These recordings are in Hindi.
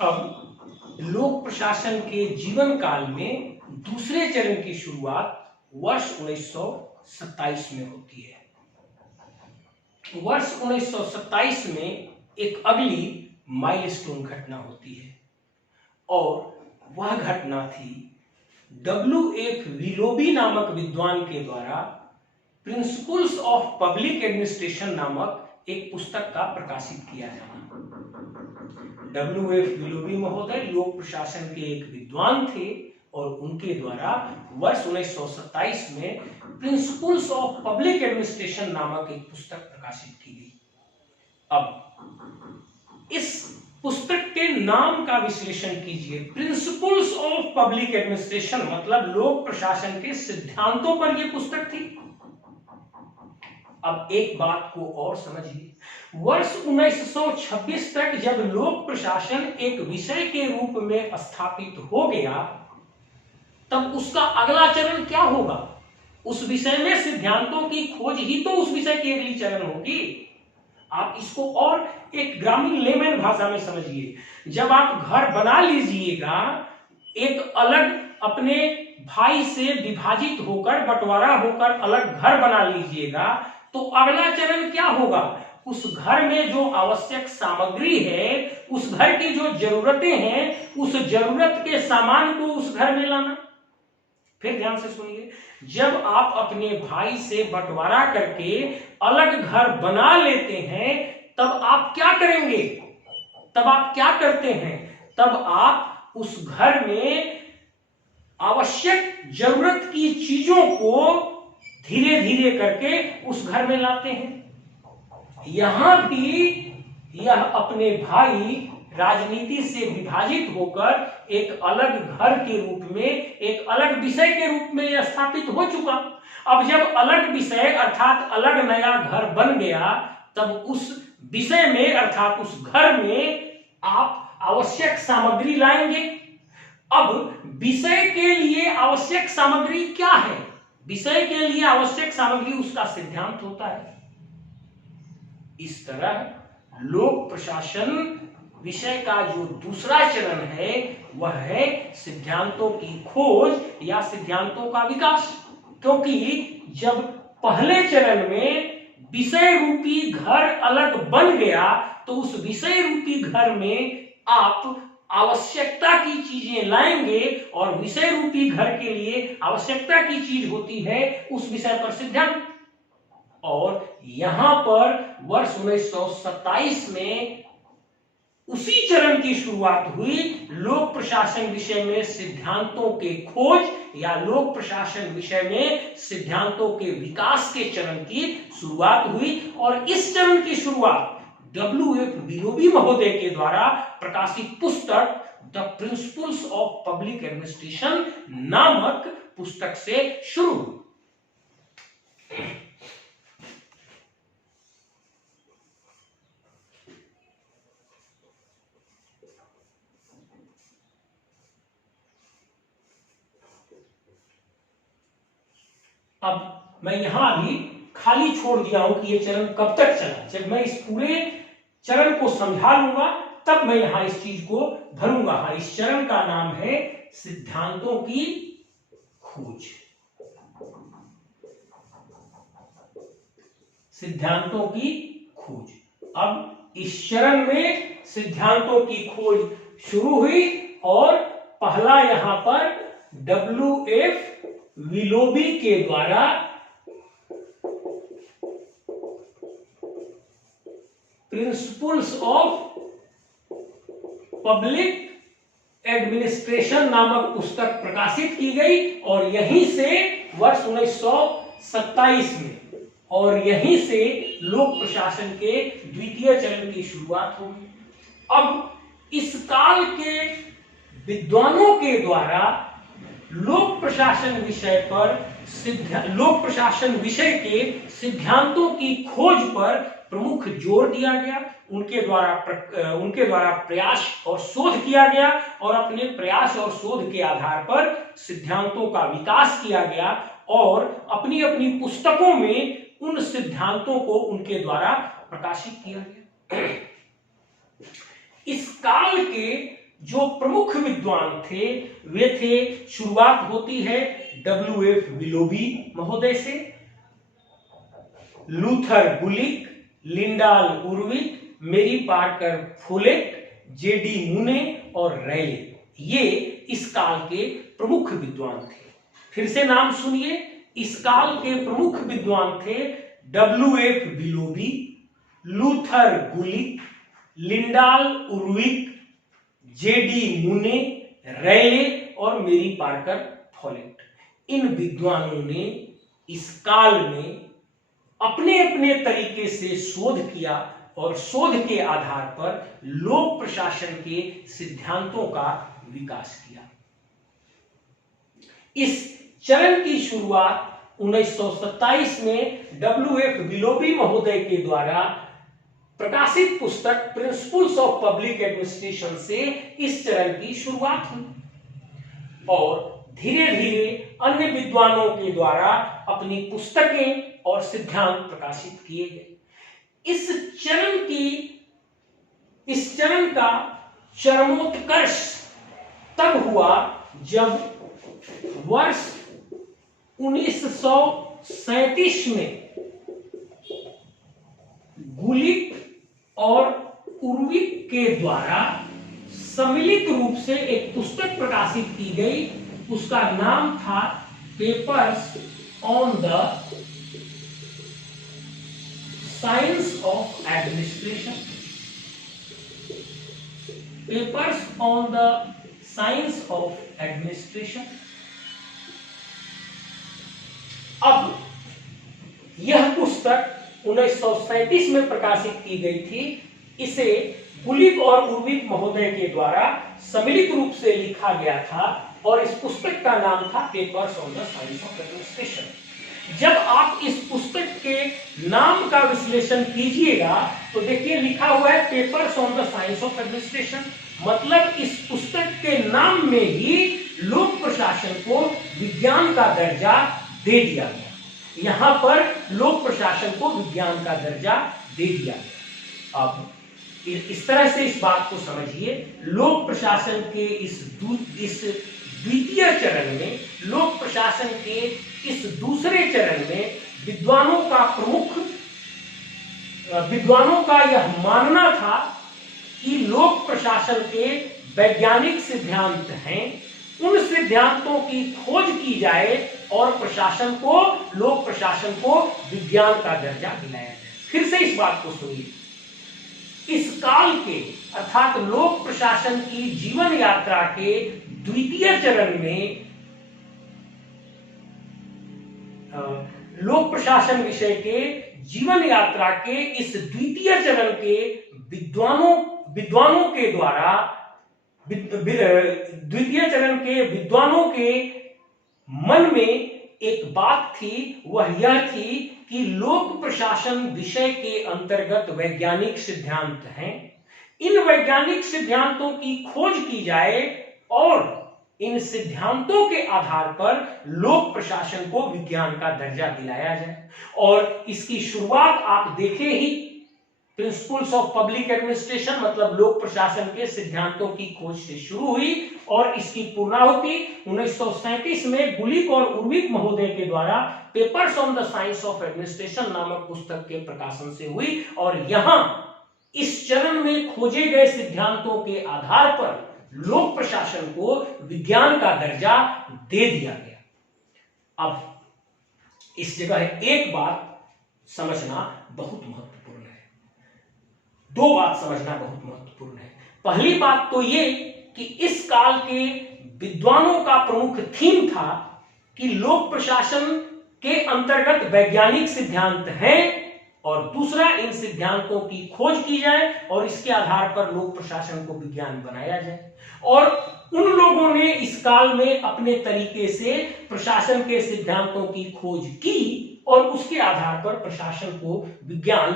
अब लोक प्रशासन के जीवन काल में दूसरे चरण की शुरुआत वर्ष 1927 में होती है। वर्ष 1927 में एक अगली माइलस्टोन घटना होती है और वह घटना थी W.F. विलोबी नामक विद्वान के द्वारा प्रिंसिपल्स ऑफ पब्लिक एडमिनिस्ट्रेशन नामक एक पुस्तक का प्रकाशित किया जाना। W.F. विलोबी महोदय लोक प्रशासन के एक विद्वान थे और उनके द्वारा वर्ष 1927 में प्रिंसिपल्स ऑफ पब्लिक एडमिनिस्ट्रेशन नामक एक पुस्तक प्रकाशित की गई। अब इस पुस्तक के नाम का विश्लेषण कीजिए। प्रिंसिपल्स ऑफ पब्लिक एडमिनिस्ट्रेशन मतलब लोक प्रशासन के सिद्धांतों पर यह पुस्तक थी। अब एक बात को और समझिए, वर्ष 1926 तक जब लोक प्रशासन एक विषय के रूप में स्थापित हो गया, तब उसका अगला चरण क्या होगा? उस विषय में सिद्धांतों की खोज ही तो उस विषय की अगली चरण होगी। आप इसको और एक ग्रामीण लेमन भाषा में समझिए। जब आप घर बना लीजिएगा, एक अलग अपने भाई से विभाजित होकर बंटवारा होकर अलग घर बना लीजिएगा, तो अगला चरण क्या होगा? उस घर में जो आवश्यक सामग्री है, उस घर की जो जरूरतें हैं, उस जरूरत के सामान को उस घर में लाना। फिर ध्यान से सुनिए, जब आप अपने भाई से बंटवारा करके अलग घर बना लेते हैं, तब आप क्या करेंगे? तब आप क्या करते हैं? तब आप उस घर में आवश्यक जरूरत की चीजों को धीरे धीरे करके उस घर में लाते हैं। यहां भी यह अपने भाई राजनीति से विभाजित होकर एक अलग घर के रूप में, एक अलग विषय के रूप में यह स्थापित हो चुका। अब जब अलग विषय अर्थात अलग नया घर बन गया, तब उस विषय में अर्थात उस घर में आप आवश्यक सामग्री लाएंगे। अब विषय के लिए आवश्यक सामग्री क्या है? विषय के लिए आवश्यक सामग्री उसका सिद्धांत होता है। इस तरह लोक प्रशासन विषय का जो दूसरा चरण है, वह है सिद्धांतों की खोज या सिद्धांतों का विकास। क्योंकि जब पहले चरण में विषय रूपी घर अलग बन गया, तो उस विषय रूपी घर में आप आवश्यकता की चीजें लाएंगे और विषय रूपी घर के लिए आवश्यकता की चीज होती है उस विषय पर सिद्धांत। और यहां पर वर्ष 1927 में उसी चरण की शुरुआत हुई। लोक प्रशासन विषय में सिद्धांतों के खोज या लोक प्रशासन विषय में सिद्धांतों के विकास के चरण की शुरुआत हुई। और इस चरण की शुरुआत W.F. विलोबी महोदय के द्वारा प्रकाशित पुस्तक the principles of public administration नामक पुस्तक से शुरू हुई। अब मैं यहां अभी खाली छोड़ दिया हूं कि यह चरण कब तक चला। जब मैं इस पूरे चरण को समझा लूंगा, तब मैं यहां इस चीज को भरूंगा। हाँ, इस चरण का नाम है सिद्धांतों की खोज। सिद्धांतों की खोज। अब इस चरण में सिद्धांतों की खोज शुरू हुई और पहला यहां पर W.F. विलोबी के द्वारा प्रिंसिपल्स ऑफ पब्लिक एडमिनिस्ट्रेशन नामक पुस्तक प्रकाशित की गई और यहीं से वर्ष 1927 में और यहीं से लोक प्रशासन के द्वितीय चरण की शुरुआत होगी। अब इस काल के विद्वानों के द्वारा लोक प्रशासन विषय पर लोक प्रशासन विषय के सिद्धांतों की खोज पर प्रमुख जोर दिया गया। उनके द्वारा प्रयास और शोध किया गया और अपने प्रयास और शोध के आधार पर सिद्धांतों का विकास किया गया और अपनी अपनी पुस्तकों में उन सिद्धांतों को उनके द्वारा प्रकाशित किया गया। इस काल के जो प्रमुख विद्वान थे वे थे, शुरुआत होती है WF विलोबी महोदय से, लूथर गुलिक, लिंडाल उर्विक, मेरी पार्कर फोलेट, JD मूने और रैले, ये इस काल के प्रमुख विद्वान थे। फिर से नाम सुनिए, इस काल के प्रमुख विद्वान थे WF विलोबी, लूथर गुलिक, लिंडाल उर्विक, JD मूने, रैले और मेरी पार्कर फोलेट। इन विद्वानों ने इस काल में अपने अपने तरीके से शोध किया और शोध के आधार पर लोक प्रशासन के सिद्धांतों का विकास किया। इस चरण की शुरुआत 1927 में WF विलोबी महोदय के द्वारा प्रकाशित पुस्तक प्रिंसिपल्स ऑफ पब्लिक एडमिनिस्ट्रेशन से इस चरण की शुरुआत हुई और धीरे धीरे अन्य विद्वानों के द्वारा अपनी पुस्तकें और सिद्धांत प्रकाशित किए गए। इस चरण का चरमोत्कर्ष तब हुआ जब वर्ष 1937 में गुलिक और उर्विक के द्वारा सम्मिलित रूप से एक पुस्तक प्रकाशित की गई। उसका नाम था papers on the science of administration, papers on the science of administration. अब यह पुस्तक 1937 में प्रकाशित की गई थी। इसे गुलिक और उर्विक महोदय के द्वारा सम्मिलित रूप से लिखा गया था और इस पुस्तक का नाम था papers on the science of administration. जब आप इस पुस्तक के नाम का विश्लेषण कीजिएगा तो देखिए लिखा हुआ है papers on the science of administration, मतलब इस पुस्तक के नाम में ही लोक प्रशासन को विज्ञान का दर्जा दे दिया गया। यहां पर लोक प्रशासन को विज्ञान का दर्जा दे दिया गया। अब इस तरह से इस बात को समझिए, लोक प्रशासन के इस द्वितीय चरण में, लोक प्रशासन के इस दूसरे चरण में विद्वानों का यह मानना था कि लोक प्रशासन के वैज्ञानिक सिद्धांत हैं, उन सिद्धांतों की खोज की जाए और लोक प्रशासन को विज्ञान का दर्जा दिलाया जाए। फिर से इस बात को सुनिए, इस काल के अर्थात लोक प्रशासन की जीवन यात्रा के द्वितीय चरण में लोक प्रशासन विषय के जीवन यात्रा के इस द्वितीय चरण के विद्वानों के द्वारा द्वितीय चरण के विद्वानों के मन में एक बात थी, वह यह थी कि लोक प्रशासन विषय के अंतर्गत वैज्ञानिक सिद्धांत हैं, इन वैज्ञानिक सिद्धांतों की खोज की जाए और इन सिद्धांतों के आधार पर लोक प्रशासन को विज्ञान का दर्जा दिलाया जाए। और इसकी शुरुआत आप देखे ही, प्रिंसिपल्स ऑफ पब्लिक एडमिनिस्ट्रेशन मतलब लोक प्रशासन के सिद्धांतों की खोज से शुरू हुई और इसकी पूर्णाहुति 1937 में गुलिक और उर्विक महोदय के द्वारा papers on the science of administration नामक पुस्तक के प्रकाशन से हुई। और यहां इस चरण में खोजे गए सिद्धांतों के आधार पर लोक प्रशासन को विज्ञान का दर्जा दे दिया गया। अब इस जगह एक बात समझना बहुत महत्वपूर्ण है, दो बात समझना बहुत महत्वपूर्ण है। पहली बात तो ये कि इस काल के विद्वानों का प्रमुख थीम था कि लोक प्रशासन के अंतर्गत वैज्ञानिक सिद्धांत हैं और दूसरा इन सिद्धांतों की खोज की जाए और इसके आधार पर लोक प्रशासन को विज्ञान बनाया जाए। और उन लोगों ने इस काल में अपने तरीके से प्रशासन के सिद्धांतों की खोज की और उसके आधार पर प्रशासन को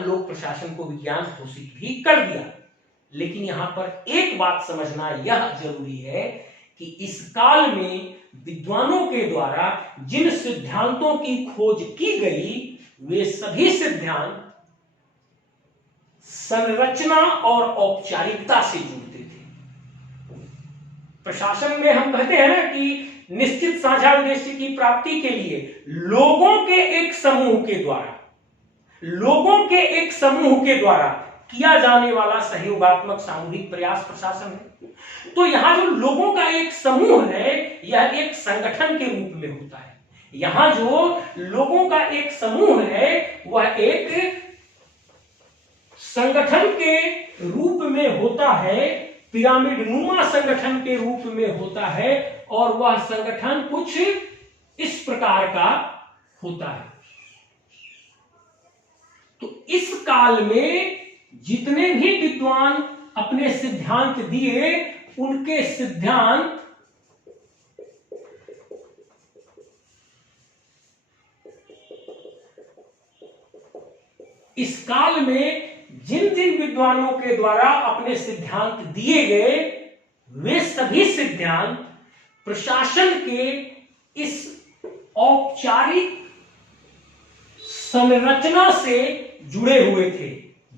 लोक प्रशासन को विज्ञान घोषित भी कर दिया। लेकिन यहां पर एक बात समझना यह जरूरी है कि इस काल में विद्वानों के द्वारा जिन सिद्धांतों की खोज की गई वे सभी सिद्धांत संरचना और औपचारिकता से जुड़ते थे। प्रशासन में हम कहते हैं ना कि निश्चित साझा उद्देश्य की प्राप्ति के लिए लोगों के एक समूह के द्वारा किया जाने वाला सहयोगात्मक सामूहिक प्रयास प्रशासन है। तो यहां जो लोगों का एक समूह है यह एक संगठन के रूप में होता है। यहां जो लोगों का एक समूह है वह एक संगठन के रूप में होता है, पिरामिड नुमा संगठन के रूप में होता है, और वह संगठन कुछ इस प्रकार का होता है। तो इस काल में जितने भी विद्वान अपने सिद्धांत दिए उनके सिद्धांत इस काल में जिन जिन विद्वानों के द्वारा अपने सिद्धांत दिए गए वे सभी सिद्धांत प्रशासन के इस औपचारिक संरचना से जुड़े हुए थे।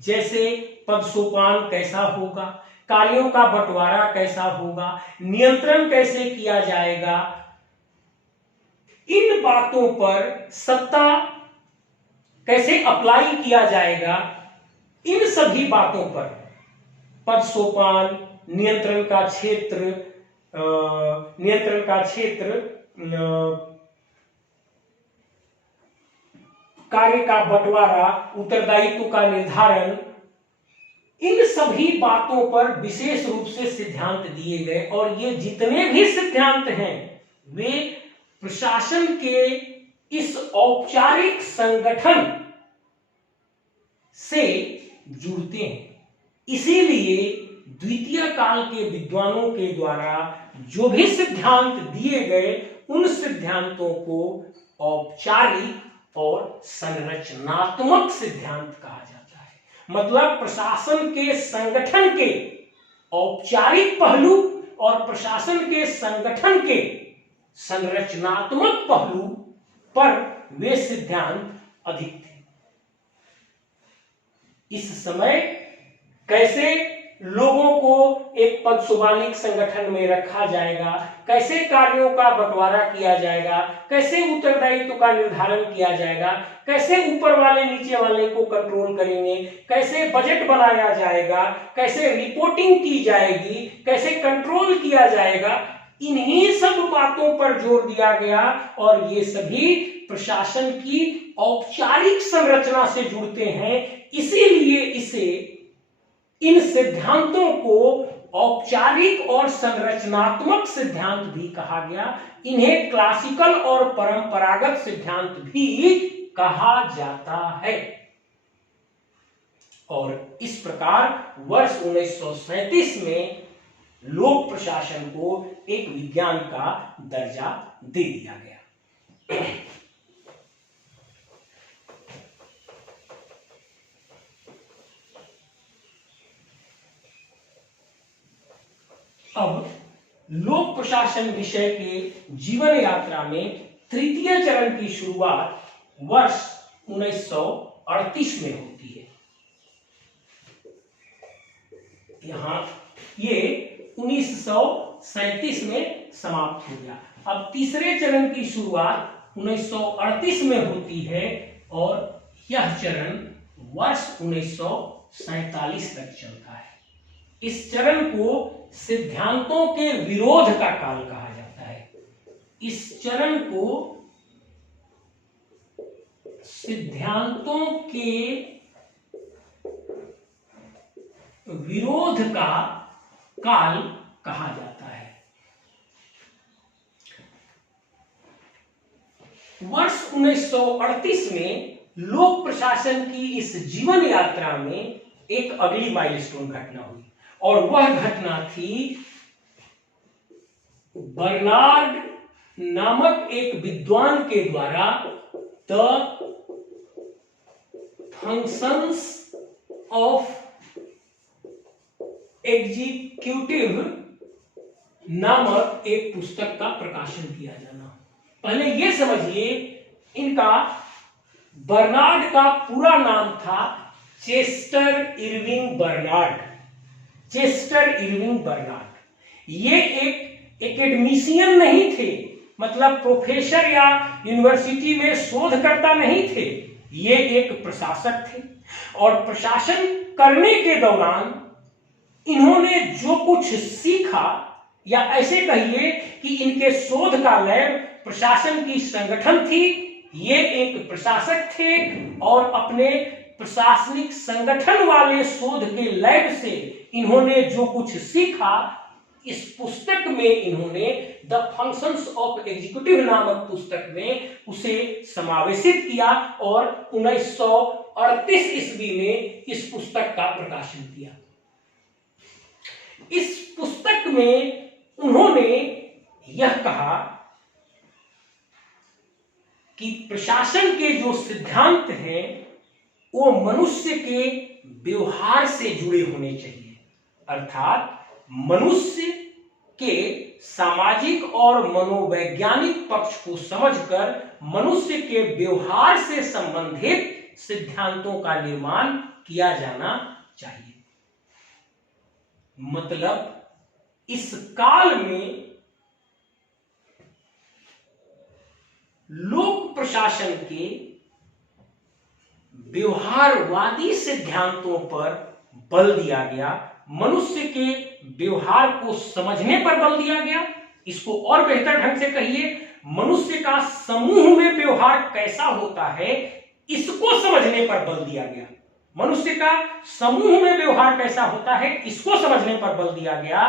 जैसे पद सोपान कैसा होगा, कार्यों का बंटवारा कैसा होगा, नियंत्रण कैसे किया जाएगा, इन बातों पर सत्ता कैसे अप्लाई किया जाएगा, इन सभी बातों पर पद सोपान, नियंत्रण का क्षेत्र, कार्य का बंटवारा, उत्तरदायित्व का निर्धारण, इन सभी बातों पर विशेष रूप से सिद्धांत दिए गए। और ये जितने भी सिद्धांत हैं वे प्रशासन के इस औपचारिक संगठन से जुड़ते हैं। इसीलिए द्वितीय काल के विद्वानों के द्वारा जो भी सिद्धांत दिए गए उन सिद्धांतों को औपचारिक और संरचनात्मक सिद्धांत कहा जाता है। मतलब प्रशासन के संगठन के औपचारिक पहलू और प्रशासन के संगठन के संरचनात्मक पहलू पर वे सिद्धांत अधिक थे। इस समय कैसे लोगों को एक पद सोपानिक संगठन में रखा जाएगा, कैसे कार्यों का बंटवारा किया जाएगा, कैसे उत्तरदायित्व का निर्धारण किया जाएगा, कैसे ऊपर वाले नीचे वाले को कंट्रोल करेंगे, कैसे बजट बनाया जाएगा, कैसे रिपोर्टिंग की जाएगी, कैसे कंट्रोल किया जाएगा, इन्हीं सब बातों पर जोर दिया गया। और ये सभी प्रशासन की औपचारिक संरचना से जुड़ते हैं। इसीलिए इसे इन सिद्धांतों को औपचारिक और संरचनात्मक सिद्धांत भी कहा गया। इन्हें क्लासिकल और परंपरागत सिद्धांत भी कहा जाता है। और इस प्रकार वर्ष 1937 में लोक प्रशासन को एक विज्ञान का दर्जा दे दिया गया। अब लोक प्रशासन विषय के जीवन यात्रा में तृतीय चरण की शुरुआत वर्ष 1938 में होती है। यहां ये 1937 में समाप्त हो गया। अब तीसरे चरण की शुरुआत 1938 में होती है और यह चरण वर्ष 1947 तक चलता है। इस चरण को सिद्धांतों के विरोध का काल कहा जाता है। इस चरण को सिद्धांतों के विरोध का काल कहा जाता है। वर्ष 1938 में लोक प्रशासन की इस जीवन यात्रा में एक अगली माइलस्टोन घटना हुई और वह घटना थी बर्नार्ड नामक एक विद्वान के द्वारा द फंक्शंस ऑफ एग्जीक्यूटिव नामक एक पुस्तक का प्रकाशन किया जाना। पहले यह समझिए, इनका बर्नार्ड का पूरा नाम था Chester Irving Barnard. Chester Irving Barnard ये एक एकेडमिशियन नहीं थे, मतलब प्रोफेसर या यूनिवर्सिटी में शोधकर्ता नहीं थे, ये एक प्रशासक थे। और प्रशासन करने के दौरान इन्होंने जो कुछ सीखा, या ऐसे कहिए कि इनके शोध का लैब प्रशासन की संगठन थी, ये एक प्रशासक थे और अपने प्रशासनिक संगठन वाले शोध के लैब से इन्होंने जो कुछ सीखा, इस पुस्तक में इन्होंने द फंक्शंस ऑफ एग्जीक्यूटिव नामक पुस्तक में उसे समावेशित किया और 1938 ईस्वी में इस पुस्तक का प्रकाशन किया। इस पुस्तक में उन्होंने यह कहा कि प्रशासन के जो सिद्धांत हैं वो मनुष्य के व्यवहार से जुड़े होने चाहिए, अर्थात मनुष्य के सामाजिक और मनोवैज्ञानिक पक्ष को समझकर मनुष्य के व्यवहार से संबंधित सिद्धांतों का निर्माण किया जाना चाहिए। मतलब इस काल में लोक प्रशासन के व्यवहारवादी सिद्धांतों पर बल दिया गया, मनुष्य के व्यवहार को समझने पर बल दिया गया। इसको और बेहतर ढंग से कहिए, मनुष्य का समूह में व्यवहार कैसा होता है इसको समझने पर बल दिया गया। मनुष्य का समूह में व्यवहार कैसा होता है इसको समझने पर बल दिया गया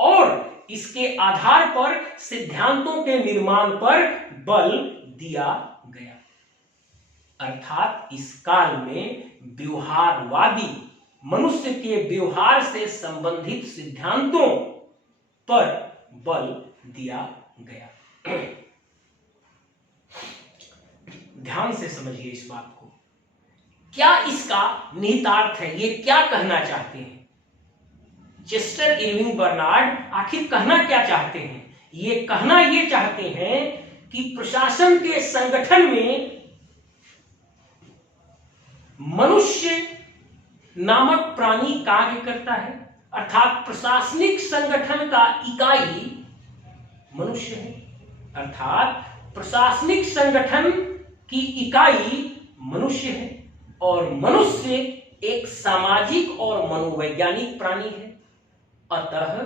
और इसके आधार पर सिद्धांतों के निर्माण पर बल दिया गया। अर्थात इस काल में व्यवहारवादी मनुष्य के व्यवहार से संबंधित सिद्धांतों पर बल दिया गया। ध्यान से समझिए इस बात को। क्या इसका निहितार्थ है, ये क्या कहना चाहते हैं? चेस्टर इरविंग बर्नार्ड आखिर कहना क्या चाहते हैं? ये कहना ये चाहते हैं कि प्रशासन के संगठन में मनुष्य नामक प्राणी कार्य करता है, अर्थात प्रशासनिक संगठन का इकाई मनुष्य है, अर्थात प्रशासनिक संगठन की इकाई मनुष्य है और मनुष्य एक सामाजिक और मनोवैज्ञानिक प्राणी है। अतः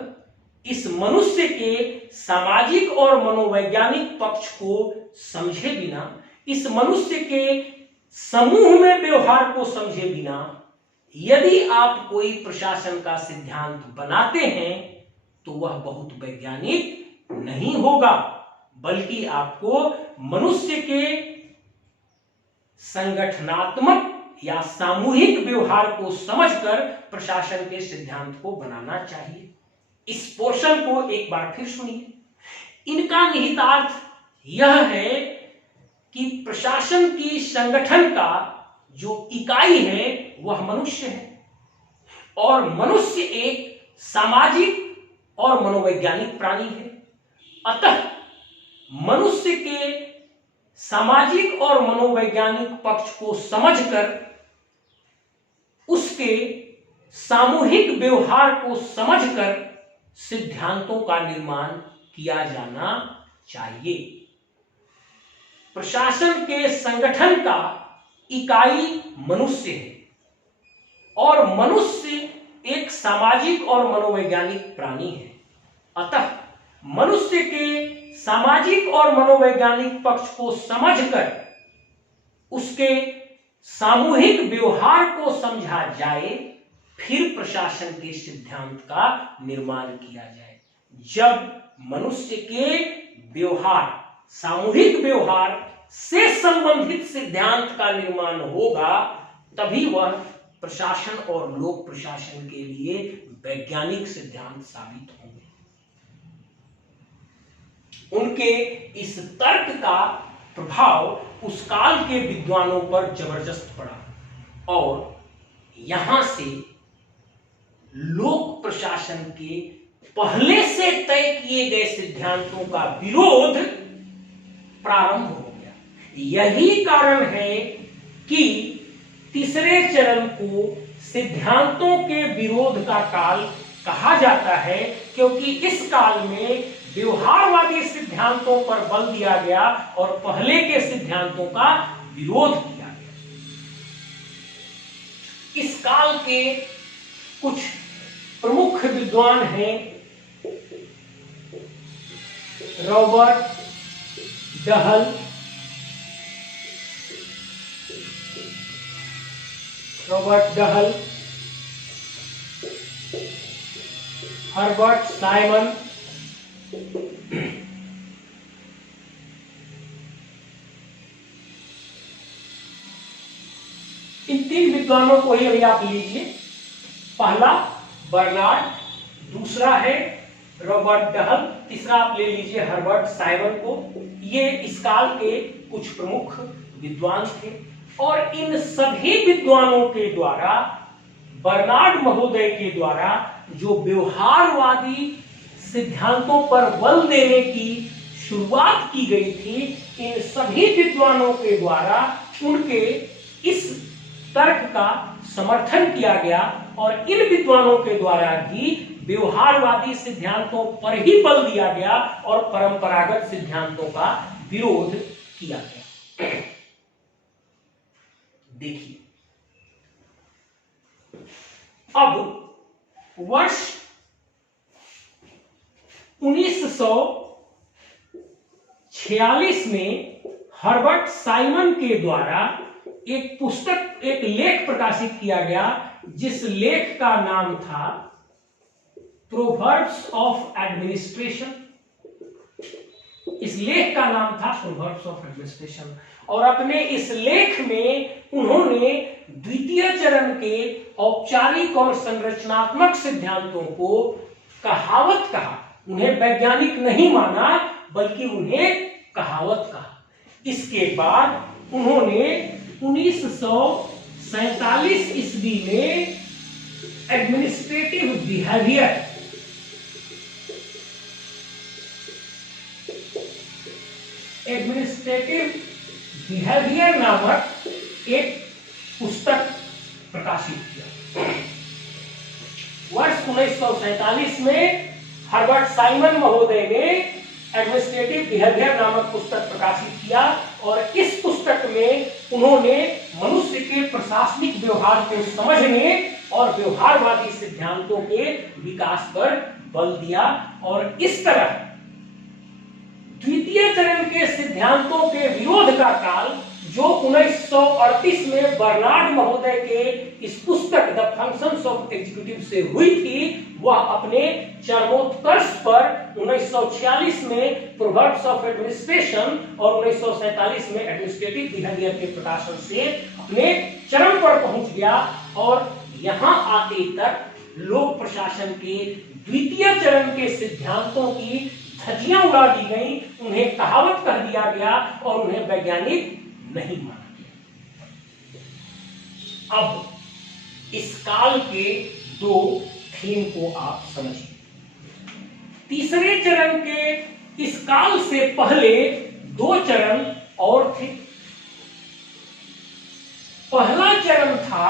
इस मनुष्य के सामाजिक और मनोवैज्ञानिक पक्ष को समझे बिना, इस मनुष्य के समूह में व्यवहार को समझे बिना यदि आप कोई प्रशासन का सिद्धांत बनाते हैं तो वह बहुत वैज्ञानिक नहीं होगा, बल्कि आपको मनुष्य के संगठनात्मक या सामूहिक व्यवहार को समझकर प्रशासन के सिद्धांत को बनाना चाहिए। इस पोर्शन को एक बार फिर सुनिए। इनका निहितार्थ यह है कि प्रशासन की संगठन का जो इकाई है वह मनुष्य है और मनुष्य एक सामाजिक और मनोवैज्ञानिक प्राणी है। अतः मनुष्य के सामाजिक और मनोवैज्ञानिक पक्ष को समझकर उसके सामूहिक व्यवहार को समझकर सिद्धांतों का निर्माण किया जाना चाहिए। प्रशासन के संगठन का इकाई मनुष्य है और मनुष्य एक सामाजिक और मनोवैज्ञानिक प्राणी है। अतः मनुष्य के सामाजिक और मनोवैज्ञानिक पक्ष को समझकर उसके सामूहिक व्यवहार को समझा जाए, फिर प्रशासन के सिद्धांत का निर्माण किया जाए। जब मनुष्य के व्यवहार, सामूहिक व्यवहार से संबंधित सिद्धांत का निर्माण होगा, तभी वह प्रशासन और लोक प्रशासन के लिए वैज्ञानिक सिद्धांत साबित होंगे। उनके इस तर्क का प्रभाव उस काल के विद्वानों पर जबरदस्त पड़ा और यहां से लोक प्रशासन के पहले से तय किए गए सिद्धांतों का विरोध प्रारंभ हो गया। यही कारण है कि तीसरे चरण को सिद्धांतों के विरोध का काल कहा जाता है, क्योंकि इस काल में व्यवहारवादी सिद्धांतों पर बल दिया गया और पहले के सिद्धांतों का विरोध किया गया। इस काल के कुछ प्रमुख विद्वान हैं रॉबर्ट डहल, हर्बर्ट साइमन, इन तीन विद्वानों को ही अभी आप लीजिए। पहला बर्नार्ड, दूसरा है रॉबर्ट डहल, तीसरा आप ले लीजिए हर्बर्ट साइमन को। ये इस काल के कुछ प्रमुख विद्वान थे और इन सभी विद्वानों के द्वारा, बर्नार्ड महोदय के द्वारा जो व्यवहारवादी सिद्धांतों पर बल देने की शुरुआत की गई थी, इन सभी विद्वानों के द्वारा उनके इस तर्क का समर्थन किया गया और इन विद्वानों के द्वारा ही व्यवहारवादी सिद्धांतों पर ही बल दिया गया और परंपरागत सिद्धांतों का विरोध किया गया। देखिए, अब वर्ष 1946 में हर्बर्ट साइमन के द्वारा एक पुस्तक, एक लेख प्रकाशित किया गया, जिस लेख का नाम था प्रोवर्ब्स ऑफ एडमिनिस्ट्रेशन। इस लेख का नाम था प्रोवर्ब्स ऑफ एडमिनिस्ट्रेशन और अपने इस लेख में उन्होंने द्वितीय चरण के औपचारिक और संरचनात्मक सिद्धांतों को कहावत कहा। उन्हें वैज्ञानिक नहीं माना बल्कि उन्हें कहावत कहा। इसके बाद उन्होंने 1947 ईस्वी में एडमिनिस्ट्रेटिव बिहेवियर नामक एक पुस्तक प्रकाशित किया। वर्ष 1947 में हर्बर्ट साइमन महोदय ने एडमिनिस्ट्रेटिव बिहेवियर नामक पुस्तक प्रकाशित किया और इस पुस्तक में उन्होंने मनुष्य के प्रशासनिक व्यवहार को समझने और व्यवहारवादी सिद्धांतों के विकास पर बल दिया और इस तरह द्वितीय चरण के सिद्धांतों के विरोध का काल जो 1938 में बर्नार्ड महोदय के इस पुस्तक द फंक्शंस ऑफ एग्जीक्यूटिव से हुई थी, वह अपने चरमोत्कर्ष पर 1946 में प्रोवर्ब्स ऑफ एडमिनिस्ट्रेशन और 1947 में एडमिनिस्ट्रेटिव बिहेवियर के प्रकाशन से अपने चरम पर पहुंच गया और यहां आते तक लोक प्रशासन के द्वितीय चरण के सिद्धांतों की धज्जियां उड़ा दी गई, उन्हें कहावत कह दिया गया और उन्हें वैज्ञानिक नहीं माना गया। अब इस काल के दो थीम को आप समझिए। तीसरे चरण के इस काल से पहले दो चरण और थे। पहला चरण था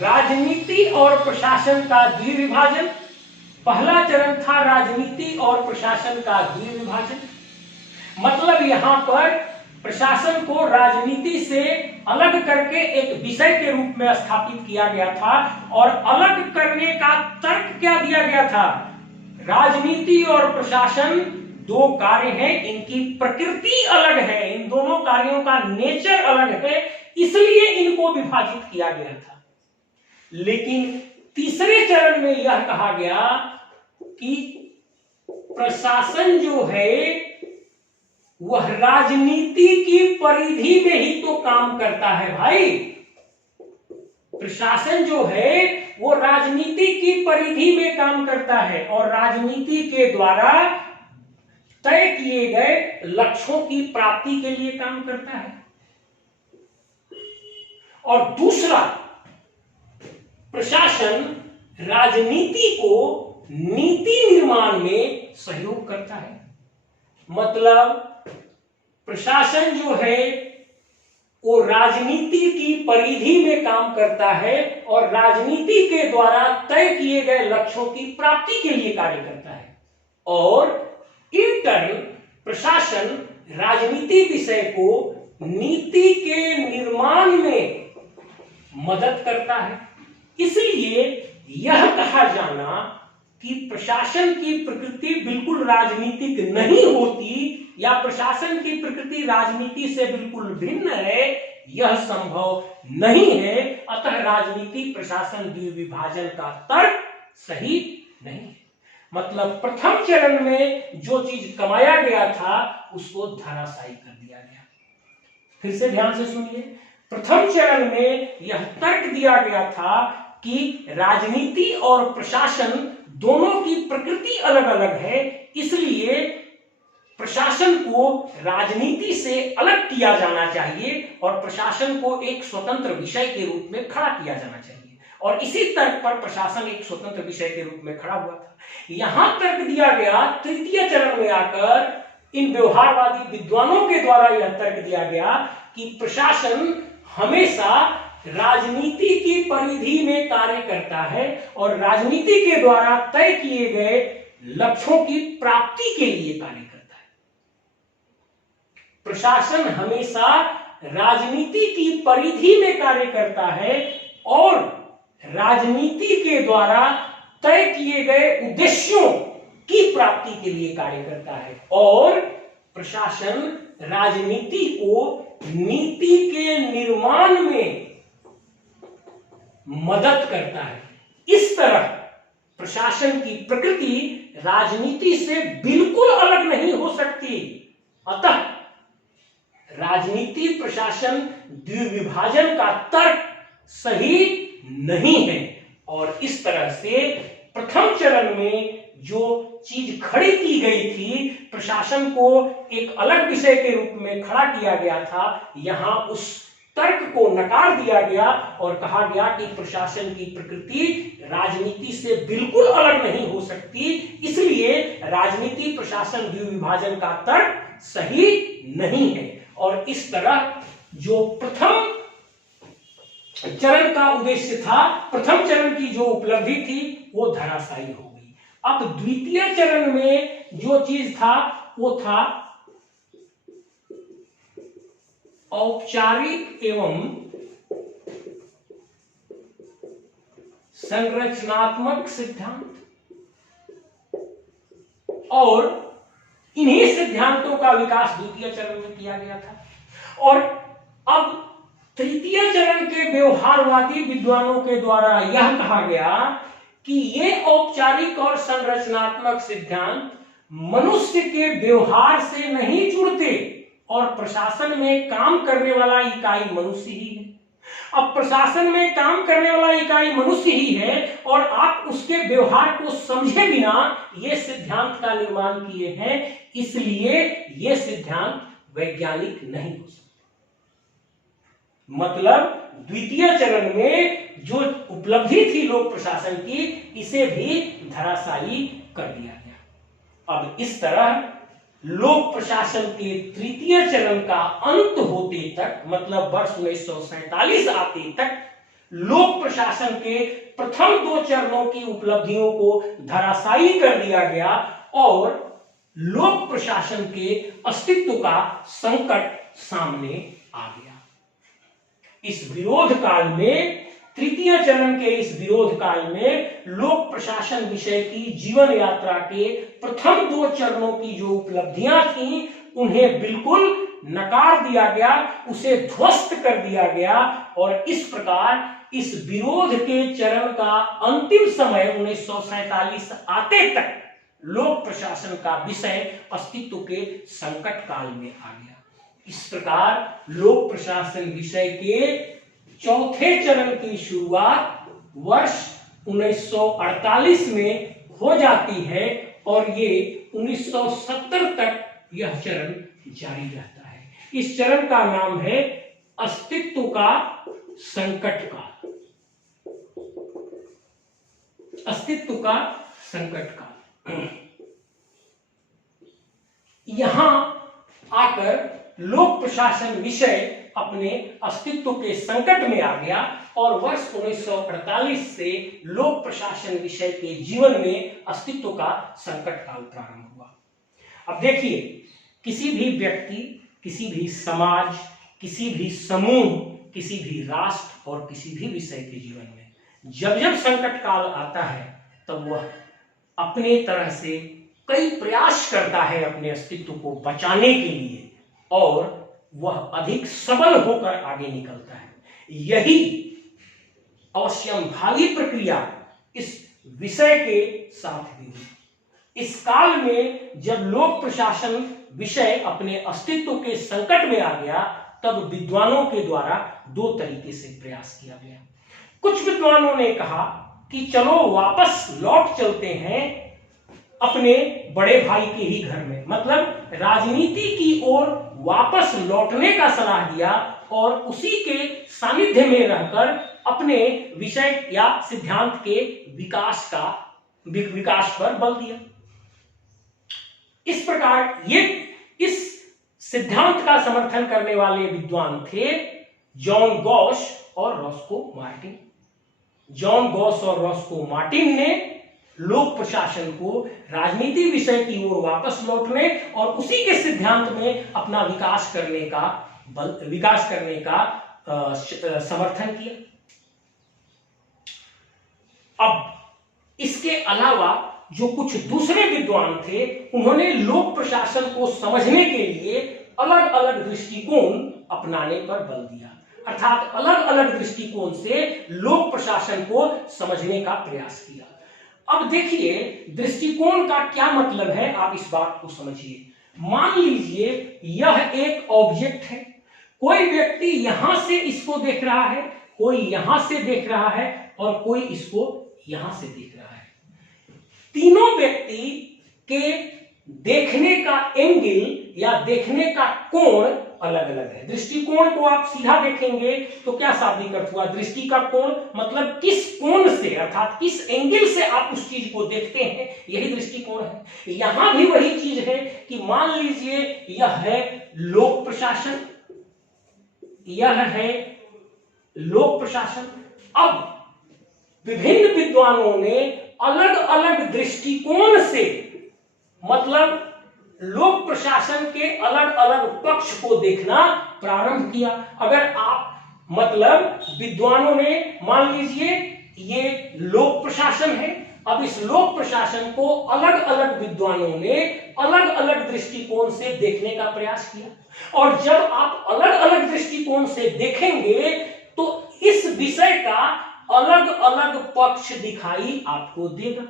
राजनीति और प्रशासन का द्विविभाजन। पहला चरण था राजनीति और प्रशासन का द्विविभाजन। मतलब यहां पर प्रशासन को राजनीति से अलग करके एक विषय के रूप में स्थापित किया गया था और अलग करने का तर्क क्या दिया गया था? राजनीति और प्रशासन दो कार्य हैं, इनकी प्रकृति अलग है, इन दोनों कार्यों का नेचर अलग है, इसलिए इनको विभाजित किया गया था। लेकिन तीसरे चरण में यह कहा गया कि प्रशासन जो है वह राजनीति की परिधि में ही तो काम करता है भाई। प्रशासन जो है वो राजनीति की परिधि में काम करता है और राजनीति के द्वारा तय किए गए लक्ष्यों की प्राप्ति के लिए काम करता है। और दूसरा, प्रशासन राजनीति को नीति निर्माण में सहयोग करता है। मतलब प्रशासन जो है वो राजनीति की परिधि में काम करता है और राजनीति के द्वारा तय किए गए लक्ष्यों की प्राप्ति के लिए कार्य करता है। और इंटर्न प्रशासन राजनीति विषय को नीति के निर्माण में मदद करता है। इसलिए यह कहा जाना कि प्रशासन की प्रकृति बिल्कुल राजनीतिक नहीं होती या प्रशासन की प्रकृति राजनीति से बिल्कुल भिन्न है, यह संभव नहीं है। अतः राजनीति प्रशासन द्विविभाजन का तर्क सही नहीं है। मतलब प्रथम चरण में जो चीज कमाया गया था उसको धराशायी कर दिया गया। फिर से ध्यान से सुनिए, प्रथम चरण में यह तर्क दिया गया था कि राजनीति और प्रशासन दोनों की प्रकृति अलग अलग है, इसलिए प्रशासन को राजनीति से अलग किया जाना चाहिए और प्रशासन को एक स्वतंत्र विषय के रूप में खड़ा किया जाना चाहिए। और इसी तर्क पर प्रशासन एक स्वतंत्र विषय के रूप में खड़ा हुआ था। यहां तर्क दिया गया, तृतीय चरण में आकर इन व्यवहारवादी विद्वानों के द्वारा यह तर्क दिया गया कि प्रशासन हमेशा राजनीति की परिधि में कार्य करता है और राजनीति के द्वारा तय किए गए लक्ष्यों की प्राप्ति के लिए कार्य करता है। प्रशासन हमेशा राजनीति की परिधि में कार्य करता है और राजनीति के द्वारा तय किए गए उद्देश्यों की प्राप्ति के लिए कार्य करता है और प्रशासन राजनीति को नीति के निर्माण में मदद करता है। इस तरह प्रशासन की प्रकृति राजनीति से बिल्कुल अलग नहीं हो सकती। अतः राजनीति प्रशासन द्विविभाजन का तर्क सही नहीं है और इस तरह से प्रथम चरण में जो चीज खड़ी की गई थी, प्रशासन को एक अलग विषय के रूप में खड़ा किया गया था, यहां उस तर्क को नकार दिया गया और कहा गया कि प्रशासन की प्रकृति राजनीति से बिल्कुल अलग नहीं हो सकती, इसलिए राजनीति प्रशासन द्विविभाजन का तर्क सही नहीं है। और इस तरह जो प्रथम चरण का उद्देश्य था, प्रथम चरण की जो उपलब्धि थी वो धराशायी हो गई। अब द्वितीय चरण में जो चीज था वो था औपचारिक एवं संरचनात्मक सिद्धांत, और इन्हीं सिद्धांतों का विकास द्वितीय चरण में किया गया था। और अब तृतीय चरण के व्यवहारवादी विद्वानों के द्वारा यह कहा गया कि ये औपचारिक और संरचनात्मक सिद्धांत मनुष्य के व्यवहार से नहीं जुड़ते और प्रशासन में काम करने वाला इकाई मनुष्य ही है। अब प्रशासन में काम करने वाला इकाई मनुष्य ही है और आप उसके व्यवहार को समझे बिना ये सिद्धांत का निर्माण किए हैं, इसलिए ये सिद्धांत वैज्ञानिक नहीं हो सकते। मतलब द्वितीय चरण में जो उपलब्धि थी लोक प्रशासन की, इसे भी धराशायी कर दिया गया। अब इस तरह लोक प्रशासन के तृतीय चरण का अंत होते तक, मतलब वर्ष 1947 आते तक, लोक प्रशासन के प्रथम दो चरणों की उपलब्धियों को धराशायी कर दिया गया और लोक प्रशासन के अस्तित्व का संकट सामने आ गया। इस विरोध काल में, तृतीय चरण के इस विरोध काल में लोक प्रशासन विषय की जीवन यात्रा के प्रथम दो चरणों की जो उपलब्धियां थीं, उन्हें बिल्कुल नकार दिया गया, उसे ध्वस्त कर दिया गया और इस प्रकार इस विरोध के चरण का अंतिम समय 1947 आते तक लोक प्रशासन का विषय अस्तित्व के संकट काल में आ गया। इस प्रकार लोक प्रशासन विषय के चौथे चरण की शुरुआत वर्ष 1948 में हो जाती है और ये 1970 तक यह चरण जारी रहता है। इस चरण का नाम है अस्तित्व का संकट काल। अस्तित्व का संकट काल। यहां आकर लोक प्रशासन विषय अपने अस्तित्व के संकट में आ गया और वर्ष 1948 से लोक प्रशासन विषय के जीवन में अस्तित्व का संकट काल प्रारंभ हुआ। अब देखिए, किसी भी व्यक्ति, किसी भी समाज, किसी भी समूह, किसी भी राष्ट्र और किसी भी विषय के जीवन में जब जब संकट काल आता है तब वह अपने तरह से कई प्रयास करता है अपने अस्तित्व को बचाने के लिए, और वह अधिक सबल होकर आगे निकलता है। यही अवश्यंभावी प्रक्रिया इस विषय के साथ भी हुई। इस काल में जब लोक प्रशासन विषय अपने अस्तित्व के संकट में आ गया, तब विद्वानों के द्वारा दो तरीके से प्रयास किया गया। कुछ विद्वानों ने कहा कि चलो वापस लौट चलते हैं अपने बड़े भाई के ही घर में, मतलब राजनीति की ओर वापस लौटने का सलाह दिया और उसी के सानिध्य में रहकर अपने विषय या सिद्धांत के विकास पर बल दिया। इस प्रकार ये इस सिद्धांत का समर्थन करने वाले विद्वान थे जॉन गॉश और रॉस्को मार्टिन। जॉन गॉश और रॉस्को मार्टिन ने लोक प्रशासन को राजनीति विषय की ओर वापस लौटने और उसी के सिद्धांत में अपना विकास करने का समर्थन किया। अब इसके अलावा जो कुछ दूसरे विद्वान थे, उन्होंने लोक प्रशासन को समझने के लिए अलग अलग दृष्टिकोण अपनाने पर बल दिया, अर्थात अलग अलग दृष्टिकोण से लोक प्रशासन को समझने का प्रयास किया। अब देखिए, दृष्टिकोण का क्या मतलब है, आप इस बात को समझिए। मान लीजिए यह एक ऑब्जेक्ट है, कोई व्यक्ति यहां से इसको देख रहा है, कोई यहां से देख रहा है और कोई इसको यहां से देख रहा है। तीनों व्यक्ति के देखने का एंगल या देखने का कोण अलग अलग है। दृष्टिकोण को आप सीधा देखेंगे तो क्या शाब्दिक अर्थ हुआ? दृष्टि का कोण मतलब किस कोण से, अर्थात किस एंगल से आप उस चीज को देखते हैं, यही दृष्टिकोण है। यहां भी वही चीज है कि मान लीजिए यह है लोक प्रशासन, यह है लोक प्रशासन। अब विभिन्न विद्वानों ने अलग अलग दृष्टिकोण से, मतलब लोक प्रशासन के अलग अलग पक्ष को देखना प्रारंभ किया। अगर आप, मतलब विद्वानों ने, मान लीजिए ये लोक प्रशासन है, अब इस लोक प्रशासन को अलग अलग विद्वानों ने अलग अलग दृष्टिकोण से देखने का प्रयास किया, और जब आप अलग अलग दृष्टिकोण से देखेंगे तो इस विषय का अलग अलग पक्ष दिखाई आपको देगा।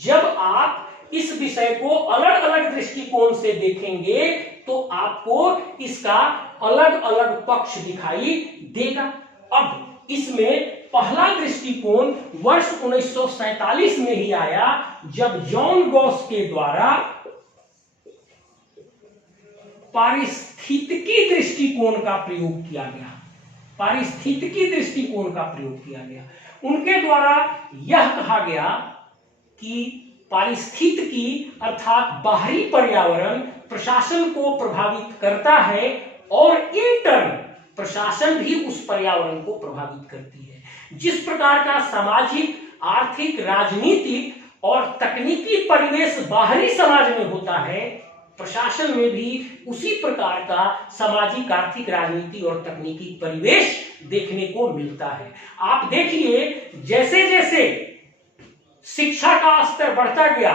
जब आप इस विषय को अलग अलग दृष्टिकोण से देखेंगे तो आपको इसका अलग अलग पक्ष दिखाई देगा। अब इसमें पहला दृष्टिकोण वर्ष 1947 में ही आया, जब जॉन गॉस के द्वारा पारिस्थितिकी दृष्टिकोण का प्रयोग किया गया। पारिस्थितिकी दृष्टिकोण का प्रयोग किया गया। उनके द्वारा यह कहा गया कि पारिस्थितिकी अर्थात बाहरी पर्यावरण प्रशासन को प्रभावित करता है और इंटर्न प्रशासन भी उस पर्यावरण को प्रभावित करती है। जिस प्रकार का सामाजिक, आर्थिक, राजनीतिक और तकनीकी परिवेश बाहरी समाज में होता है, प्रशासन में भी उसी प्रकार का सामाजिक, आर्थिक, राजनीतिक और तकनीकी परिवेश देखने को मिलता है। आप देखिए, जैसे जैसे शिक्षा का स्तर बढ़ता गया,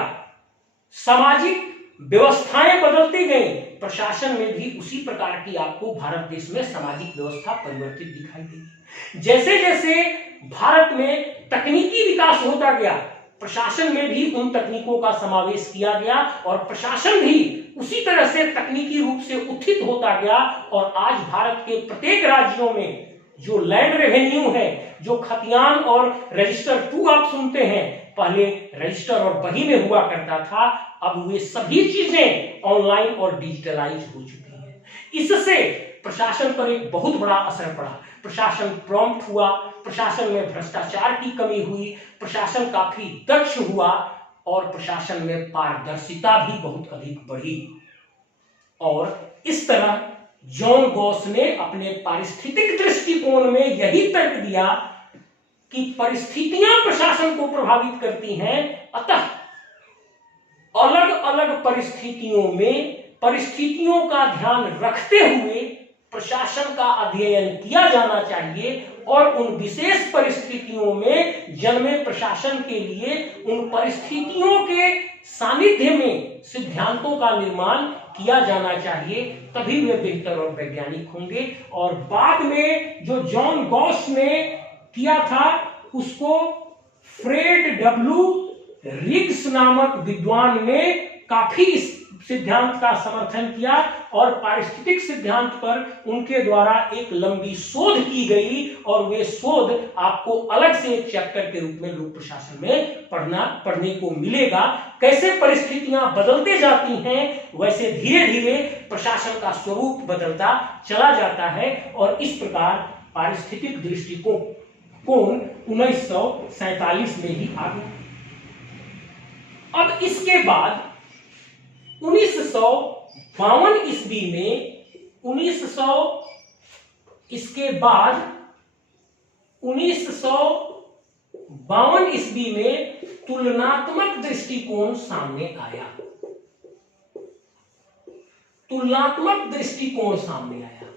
सामाजिक व्यवस्थाएं बदलती गई, प्रशासन में भी उसी प्रकार की आपको भारत देश में सामाजिक व्यवस्था परिवर्तित दिखाई देगी। जैसे जैसे भारत में तकनीकी विकास होता गया, प्रशासन में भी उन तकनीकों का समावेश किया गया और प्रशासन भी उसी तरह से तकनीकी रूप से उत्थित होता गया। और आज भारत के प्रत्येक राज्यों में जो लैंड रेवेन्यू है, जो खतियान और रजिस्टर 2 आप सुनते हैं, पहले रजिस्टर और बही में हुआ करता था, अब वे सभी चीजें ऑनलाइन और डिजिटलाइज हो चुकी हैं। इससे प्रशासन पर एक बहुत बड़ा असर पड़ा। प्रशासन प्रॉम्प्ट हुआ, प्रशासन में भ्रष्टाचार की कमी हुई, प्रशासन काफी दक्ष हुआ और प्रशासन में पारदर्शिता भी बहुत अधिक बढ़ी। और इस तरह जॉन गॉस ने अपने पारिस्थितिक दृष्टिकोण में यही तर्क दिया कि परिस्थितियां प्रशासन को प्रभावित करती हैं, अतः अलग अलग परिस्थितियों में परिस्थितियों का ध्यान रखते हुए प्रशासन का अध्ययन किया जाना चाहिए और उन विशेष परिस्थितियों में जन्मे प्रशासन के लिए उन परिस्थितियों के सानिध्य में सिद्धांतों का निर्माण किया जाना चाहिए, तभी वे बेहतर और वैज्ञानिक होंगे। और बाद में जो जॉन गॉस ने किया था उसको फ्रेड डब्ल्यू रिग्स नामक विद्वान ने काफी इस सिद्धांत का समर्थन किया और पारिस्थितिक सिद्धांत पर उनके द्वारा एक लंबी शोध की गई और वे शोध आपको अलग से एक चैप्टर के रूप में लोक प्रशासन में पढ़ने को मिलेगा। कैसे परिस्थितियां बदलते जाती हैं वैसे धीरे धीरे प्रशासन का स्वरूप बदलता चला जाता है और इस प्रकार पारिस्थितिक दृष्टिकोण 1947 में ही आ गया। अब इसके बाद 1952 ईस्वी में 1952 ईस्वी में तुलनात्मक दृष्टिकोण सामने आया। तुलनात्मक दृष्टिकोण सामने आया।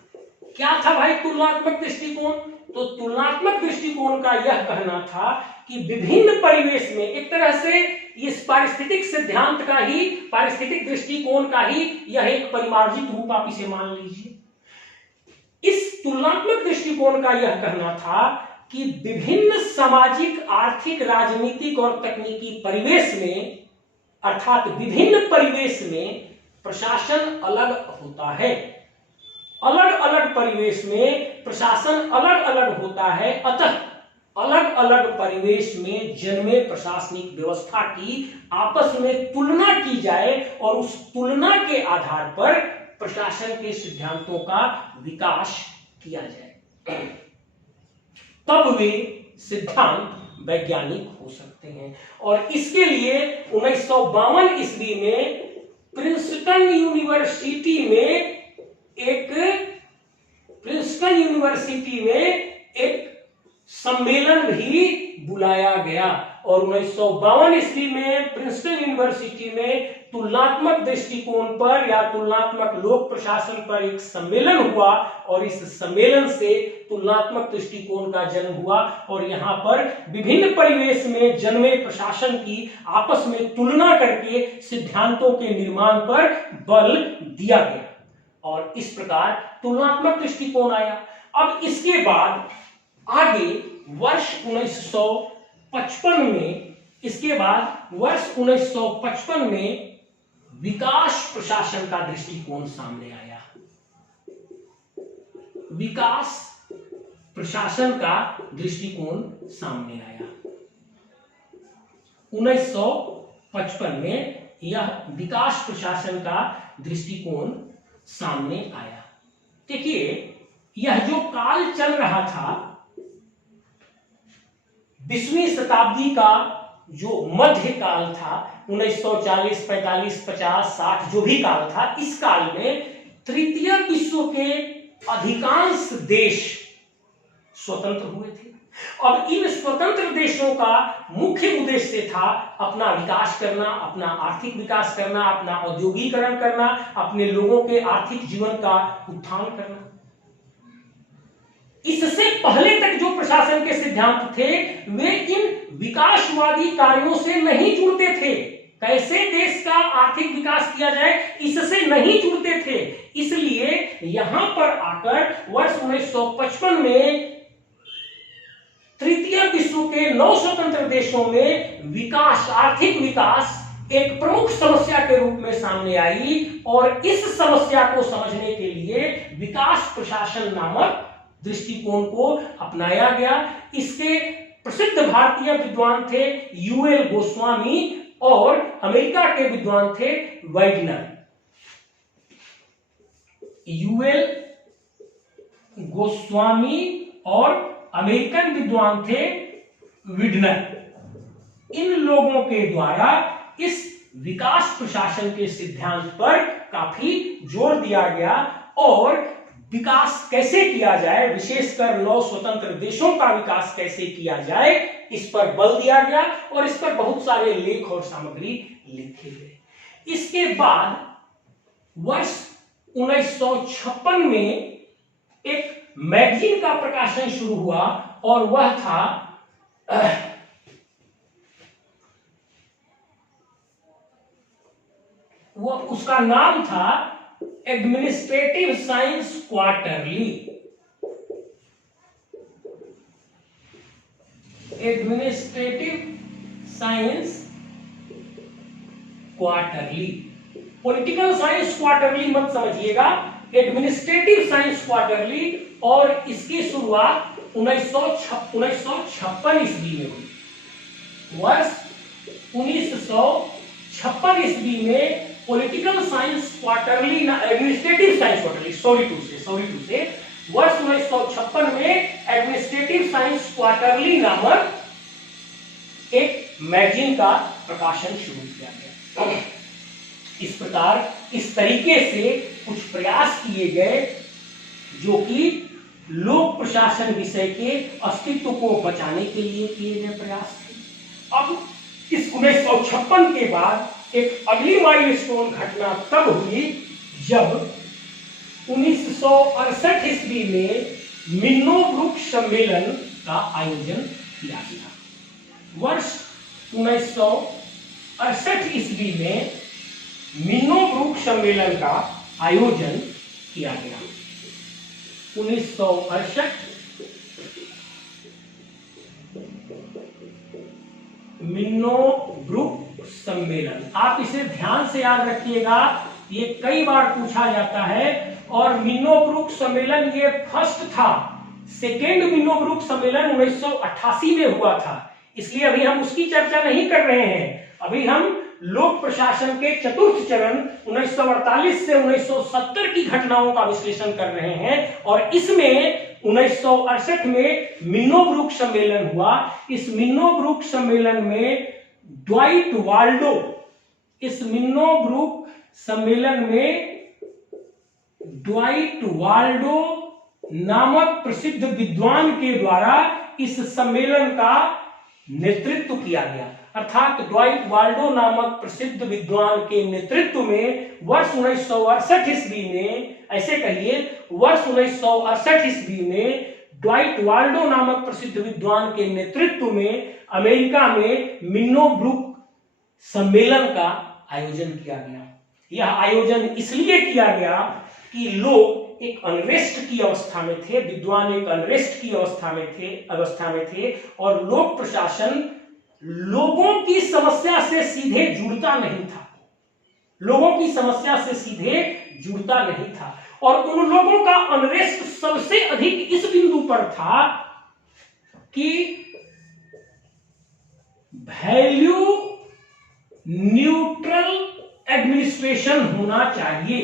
क्या था भाई तुलनात्मक दृष्टिकोण? तो तुलनात्मक दृष्टिकोण का यह कहना था कि विभिन्न परिवेश में एक तरह से इस पारिस्थितिक सिद्धांत का ही पारिस्थितिक दृष्टिकोण का ही यह एक परिमार्जित रूप आप इसे मान लीजिए। इस तुलनात्मक दृष्टिकोण का यह कहना था कि विभिन्न सामाजिक, आर्थिक, राजनीतिक और तकनीकी परिवेश में अर्थात विभिन्न परिवेश में प्रशासन अलग होता है। अलग अलग परिवेश में प्रशासन अलग अलग होता है, अतः अलग अलग परिवेश में जन्मे प्रशासनिक व्यवस्था की आपस में तुलना की जाए और उस तुलना के आधार पर प्रशासन के सिद्धांतों का विकास किया जाए, तब वे सिद्धांत वैज्ञानिक हो सकते हैं। और इसके लिए 1952 ईस्वी में प्रिंसटन यूनिवर्सिटी में एक सम्मेलन भी बुलाया गया और 1952 ईस्वी में प्रिंसटन यूनिवर्सिटी में तुलनात्मक दृष्टिकोण पर या तुलनात्मक लोक प्रशासन पर एक सम्मेलन हुआ और इस सम्मेलन से तुलनात्मक दृष्टिकोण का जन्म हुआ और यहाँ पर विभिन्न परिवेश में जन्मे प्रशासन की आपस में तुलना करके सिद्धांतों के निर्माण पर बल दिया गया और इस प्रकार तुलनात्मक दृष्टिकोण आया। अब इसके बाद आगे वर्ष 1955 में विकास प्रशासन का दृष्टिकोण सामने आया। विकास प्रशासन का दृष्टिकोण सामने आया 1955 में यह विकास प्रशासन का दृष्टिकोण सामने आया। देखिए यह जो काल चल रहा था 20वीं शताब्दी का जो मध्य काल था 1940, 45, 50, 60 जो भी काल था, इस काल में तृतीय विश्व के अधिकांश देश स्वतंत्र हुए थे। अब इन स्वतंत्र देशों का मुख्य उद्देश्य था अपना विकास करना, अपना आर्थिक विकास करना, अपना औद्योगिकरण करना, अपने लोगों के आर्थिक जीवन का उत्थान करना। इससे पहले तक जो प्रशासन के सिद्धांत थे वे इन विकासवादी कार्यों से नहीं जुड़ते थे। कैसे देश का आर्थिक विकास किया जाए इससे नहीं जुड़ते थे। इसलिए यहां पर आकर वर्ष 1955 में तृतीय विश्व के 9 स्वतंत्र देशों में विकास, आर्थिक विकास एक प्रमुख समस्या के रूप में सामने आई और इस समस्या को समझने के लिए विकास प्रशासन नामक दृष्टिकोण को अपनाया गया। इसके प्रसिद्ध भारतीय विद्वान थे यूएल गोस्वामी और अमेरिका के विद्वान थे वाइडनर। यूएल गोस्वामी और अमेरिकन विद्वान थे विडनर। इन लोगों के द्वारा इस विकास प्रशासन के सिद्धांत पर काफी जोर दिया गया और विकास कैसे किया जाए, विशेषकर 9 स्वतंत्र देशों का विकास कैसे किया जाए, इस पर बल दिया गया और इस पर बहुत सारे लेख और सामग्री लिखे गए। इसके बाद वर्ष 1956 में एक मैगजीन का प्रकाशन शुरू हुआ और वह था उसका नाम था administrative science quarterly. Administrative science quarterly, political science quarterly मत समझिएगा, एडमिनिस्ट्रेटिव साइंस क्वार्टरली। और इसकी शुरुआत 1956 ईस्वी में हुई। वर्ष 1956 ईस्वी में पॉलिटिकल साइंस क्वार्टरली ना administrative science quarterly, sorry to say वर्ष 1956 में एडमिनिस्ट्रेटिव साइंस क्वार्टरली नामक एक मैगजीन का प्रकाशन शुरू किया गया। इस प्रकार इस तरीके से कुछ प्रयास किए गए जो कि लोक प्रशासन विषय के अस्तित्व को बचाने के लिए किए गए प्रयास थे। अब इस 1956 के बाद एक अगली माइलस्टोन घटना तब हुई जब 1968 ईस्वी में मिन्नोब्रुक सम्मेलन का आयोजन किया गया। वर्ष 1968 ईस्वी में मिन्नोब्रुक सम्मेलन का आयोजन किया गया। 1968 मिन्नोब्रुक सम्मेलन, आप इसे ध्यान से याद रखिएगा, ये कई बार पूछा जाता है। और मिन्नोब्रुक सम्मेलन ये फर्स्ट था। सेकेंड मिन्नोब्रुक सम्मेलन 1988 में हुआ था, इसलिए अभी हम उसकी चर्चा नहीं कर रहे हैं। अभी हम लोक प्रशासन के चतुर्थ चरण 1948 से 1970 की घटनाओं का विश्लेषण कर रहे हैं। और इसमें 1968 में मिन्नोब्रुक सम्मेलन हुआ। इस मिन्नोब्रुक सम्मेलन में ड्वाइट वाल्डो, इस मिन्नोब्रुक सम्मेलन में ड्वाइट वाल्डो नामक प्रसिद्ध विद्वान के द्वारा इस सम्मेलन का नेतृत्व किया गया। अर्थात ड्वाइट वाल्डो नामक प्रसिद्ध विद्वान के नेतृत्व में वर्ष 1968 ईस्वी में, ऐसे कहिए, वर्ष 1968 ईस्वी में ड्वाइट वाल्डो नामक प्रसिद्ध विद्वान के नेतृत्व में अमेरिका में मिन्नोब्रुक सम्मेलन का आयोजन किया गया। यह आयोजन इसलिए किया गया कि लोग एक अनरेस्ट की अवस्था में थे, विद्वान एक अनरेस्ट की अवस्था में थे और लोक प्रशासन लोगों की समस्या से सीधे जुड़ता नहीं था, लोगों की समस्या से सीधे जुड़ता नहीं था। और उन लोगों का अनरेस्ट सबसे अधिक इस बिंदु पर था कि वैल्यू न्यूट्रल एडमिनिस्ट्रेशन होना चाहिए।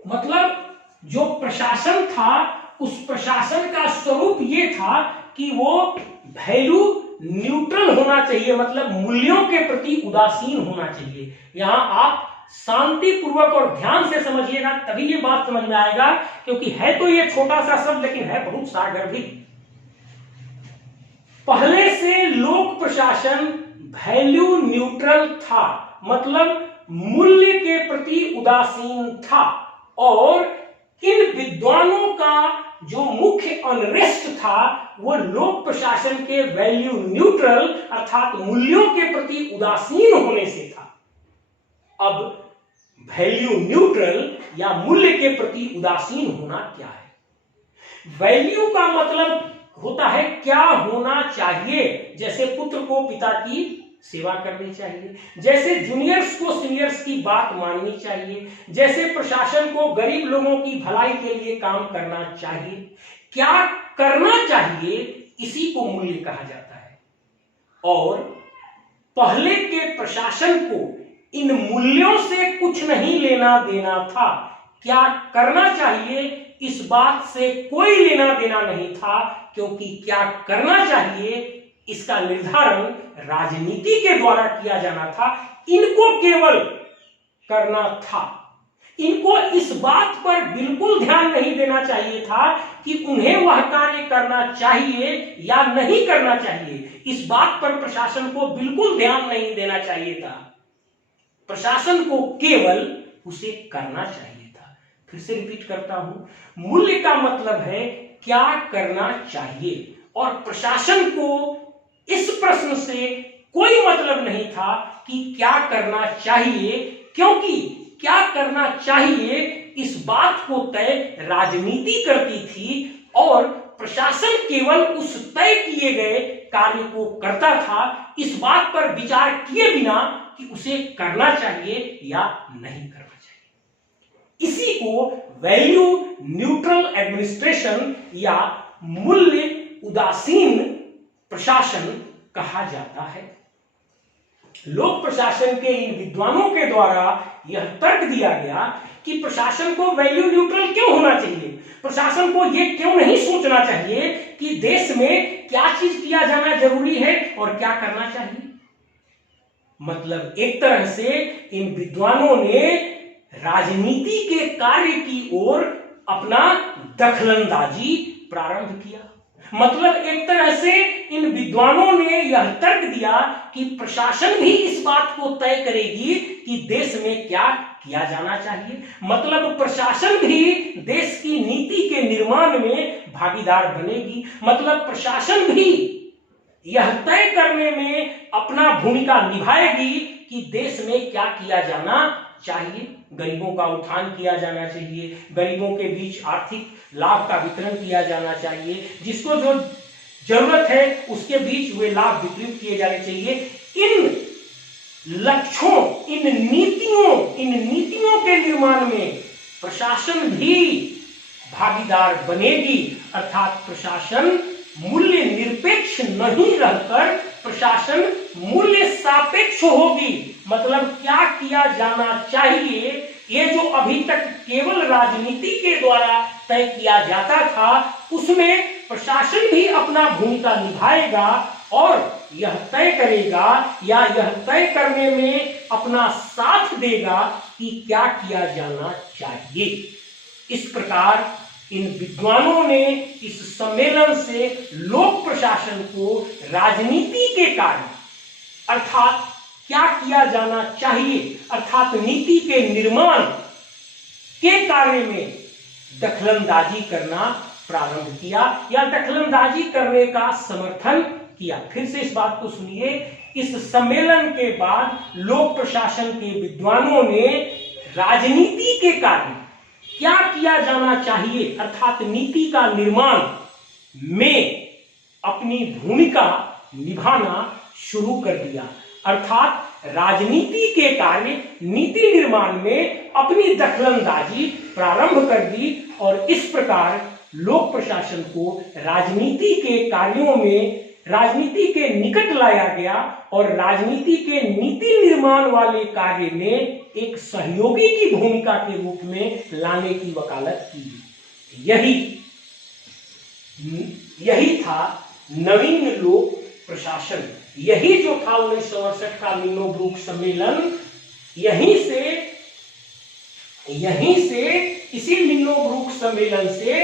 मतलब जो प्रशासन था उस प्रशासन का स्वरूप ये था कि वो वैल्यू न्यूट्रल होना चाहिए, मतलब मूल्यों के प्रति उदासीन होना चाहिए। यहां आप शांतिपूर्वक और ध्यान से समझिएगा, तभी ये बात समझ में आएगा, क्योंकि है तो ये छोटा सा शब्द लेकिन है बहुत सागर्भिक। पहले से लोक प्रशासन वैल्यू न्यूट्रल था, मतलब मूल्य के प्रति उदासीन था। और इन विद्वानों का जो मुख्य अनरेस्ट था वो लोक प्रशासन के वैल्यू न्यूट्रल अर्थात मूल्यों के प्रति उदासीन होने से था। अब वैल्यू न्यूट्रल या मूल्य के प्रति उदासीन होना क्या है? वैल्यू का मतलब होता है क्या होना चाहिए, जैसे पुत्र को पिता की सेवा करनी चाहिए, जैसे जूनियर्स को सीनियर्स की बात माननी चाहिए, जैसे प्रशासन को गरीब लोगों की भलाई के लिए काम करना चाहिए। क्या करना चाहिए, इसी को मूल्य कहा जाता है। और पहले के प्रशासन को इन मूल्यों से कुछ नहीं लेना देना था। क्या करना चाहिए इस बात से कोई लेना देना नहीं था, क्योंकि क्या करना चाहिए इसका निर्धारण राजनीति के द्वारा किया जाना था। इनको केवल करना था। इनको इस बात पर बिल्कुल ध्यान नहीं देना चाहिए था कि उन्हें वह कार्य करना चाहिए या नहीं करना चाहिए। इस बात पर प्रशासन को बिल्कुल ध्यान नहीं देना चाहिए था। प्रशासन को केवल उसे करना चाहिए था। फिर से रिपीट करता हूं, मूल्य का मतलब है क्या करना चाहिए, और प्रशासन को इस प्रश्न से कोई मतलब नहीं था कि क्या करना चाहिए, क्योंकि क्या करना चाहिए इस बात को तय राजनीति करती थी और प्रशासन केवल उस तय किए गए कार्य को करता था, इस बात पर विचार किए बिना कि उसे करना चाहिए या नहीं करना चाहिए। इसी को वैल्यू न्यूट्रल एडमिनिस्ट्रेशन या मूल्य उदासीन प्रशासन कहा जाता है। लोक प्रशासन के इन विद्वानों के द्वारा यह तर्क दिया गया कि प्रशासन को वैल्यू न्यूट्रल क्यों होना चाहिए, प्रशासन को यह क्यों नहीं सोचना चाहिए कि देश में क्या चीज किया जाना जरूरी है और क्या करना चाहिए। मतलब एक तरह से इन विद्वानों ने राजनीति के कार्य की ओर अपना दखलंदाजी प्रारंभ किया। मतलब एक तरह से इन विद्वानों ने यह तर्क दिया कि प्रशासन भी इस बात को तय करेगी कि देश में क्या किया जाना चाहिए। मतलब प्रशासन भी देश की नीति के निर्माण में भागीदार बनेगी। मतलब प्रशासन भी यह तय करने में अपना भूमिका निभाएगी कि देश में क्या किया जाना चाहिए। गरीबों का उत्थान किया जाना चाहिए, गरीबों के बीच आर्थिक लाभ का वितरण किया जाना चाहिए, जिसको जो जरूरत है उसके बीच वे लाभ वितरित किए जाने चाहिए। इन लक्ष्यों, इन नीतियों के निर्माण में प्रशासन भी भागीदार बनेगी। अर्थात प्रशासन मूल्य निरपेक्ष नहीं रहकर प्रशासन मूल्य सापेक्ष होगी। मतलब क्या किया जाना चाहिए, ये जो अभी तक केवल राजनीति के द्वारा तय किया जाता था, उसमें प्रशासन भी अपना भूमिका निभाएगा और यह तय करेगा या यह तय करने में अपना साथ देगा कि क्या किया जाना चाहिए। इस प्रकार इन विद्वानों ने इस सम्मेलन से लोक प्रशासन को राजनीति के कार्य अर्थात क्या किया जाना चाहिए अर्थात नीति के निर्माण के कार्य में दखलंदाजी करना प्रारंभ किया या दखलंदाजी करने का समर्थन किया। फिर से इस बात को सुनिए, इस सम्मेलन के बाद लोक प्रशासन के विद्वानों ने राजनीति के कार्य क्या किया जाना चाहिए अर्थात नीति का निर्माण में अपनी भूमिका निभाना शुरू कर दिया। अर्थात राजनीति के कार्य नीति निर्माण में अपनी दखलंदाजी प्रारंभ कर दी और इस प्रकार लोक प्रशासन को राजनीति के कार्यों में राजनीति के निकट लाया गया और राजनीति के नीति निर्माण वाले कार्य में एक सहयोगी की भूमिका के रूप में लाने की वकालत की। यही था नवीन लोक प्रशासन। यही जो था 1968 का मिन्नोब्रूक सम्मेलन, यहीं से इसी मिन्नोब्रूक सम्मेलन से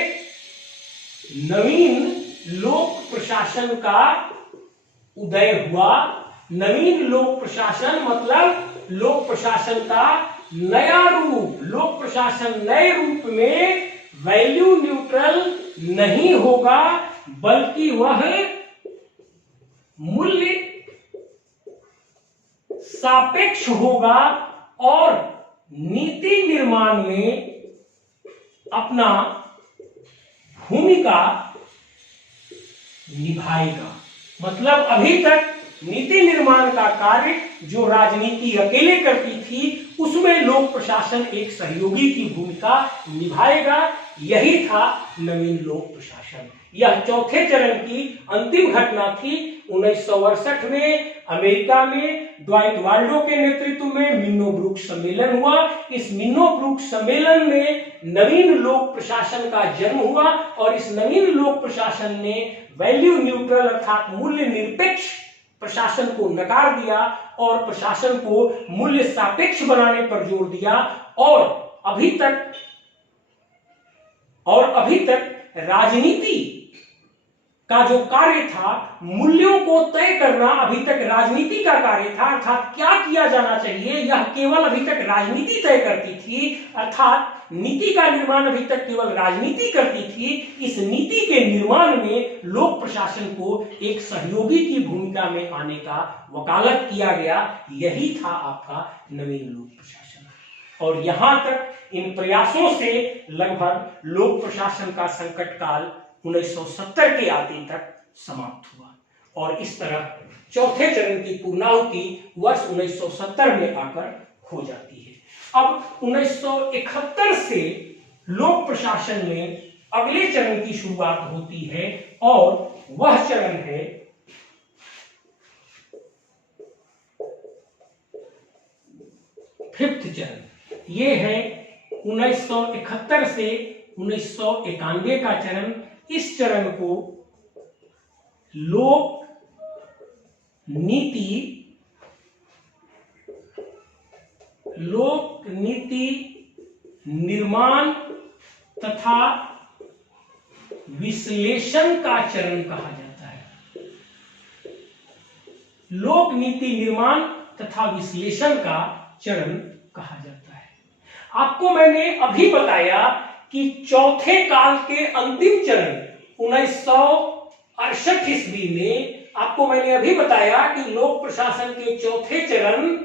नवीन लोक प्रशासन का उदय हुआ। नवीन लोक प्रशासन मतलब लोक प्रशासन का नया रूप। लोक प्रशासन नए रूप में वैल्यू न्यूट्रल नहीं होगा बल्कि वह मूल्य सापेक्ष होगा और नीति निर्माण में अपना भूमिका निभाएगा। मतलब अभी तक नीति निर्माण का कार्य जो राजनीति अकेले करती थी उसमें लोक प्रशासन एक सहयोगी की भूमिका निभाएगा। यही था नवीन लोक प्रशासन। यह चौथे चरण की अंतिम घटना थी। 1968 में अमेरिका में ड्वाइट वाल्डो के नेतृत्व में मिन्नोब्रूक सम्मेलन हुआ। इस मिन्नोब्रूक सम्मेलन में नवीन लोक प्रशासन का जन्म हुआ और इस नवीन लोक प्रशासन ने वैल्यू न्यूट्रल अर्थात मूल्य निरपेक्ष प्रशासन को नकार दिया और प्रशासन को मूल्य सापेक्ष बनाने पर जोर दिया और अभी तक राजनीति का जो कार्य था, मूल्यों को तय करना अभी तक राजनीति का कार्य था, अर्थात क्या किया जाना चाहिए यह केवल अभी तक राजनीति तय करती थी, अर्थात नीति का निर्माण अभी तक केवल राजनीति करती थी। इस नीति के निर्माण में लोक प्रशासन को एक सहयोगी की भूमिका में आने का वकालत किया गया। यही था आपका नवीन लोक प्रशासन। और यहां तक इन प्रयासों से लगभग लोक प्रशासन का संकट काल 1970 के आदि तक समाप्त हुआ और इस तरह चौथे चरण की पूर्णाहुति वर्ष 1970 में आकर हो जाती है। अब 1971 से लोक प्रशासन में अगले चरण की शुरुआत होती है और वह चरण है फिफ्थ चरण। ये है 1971 से 1991 का चरण। इस चरण को लोक नीति निर्माण तथा विश्लेषण का चरण कहा जाता है। लोक नीति निर्माण तथा विश्लेषण का चरण कहा जाता है। आपको मैंने अभी बताया कि चौथे काल के अंतिम चरण 1968 ईस्वी में, आपको मैंने अभी बताया कि लोक प्रशासन के चौथे चरण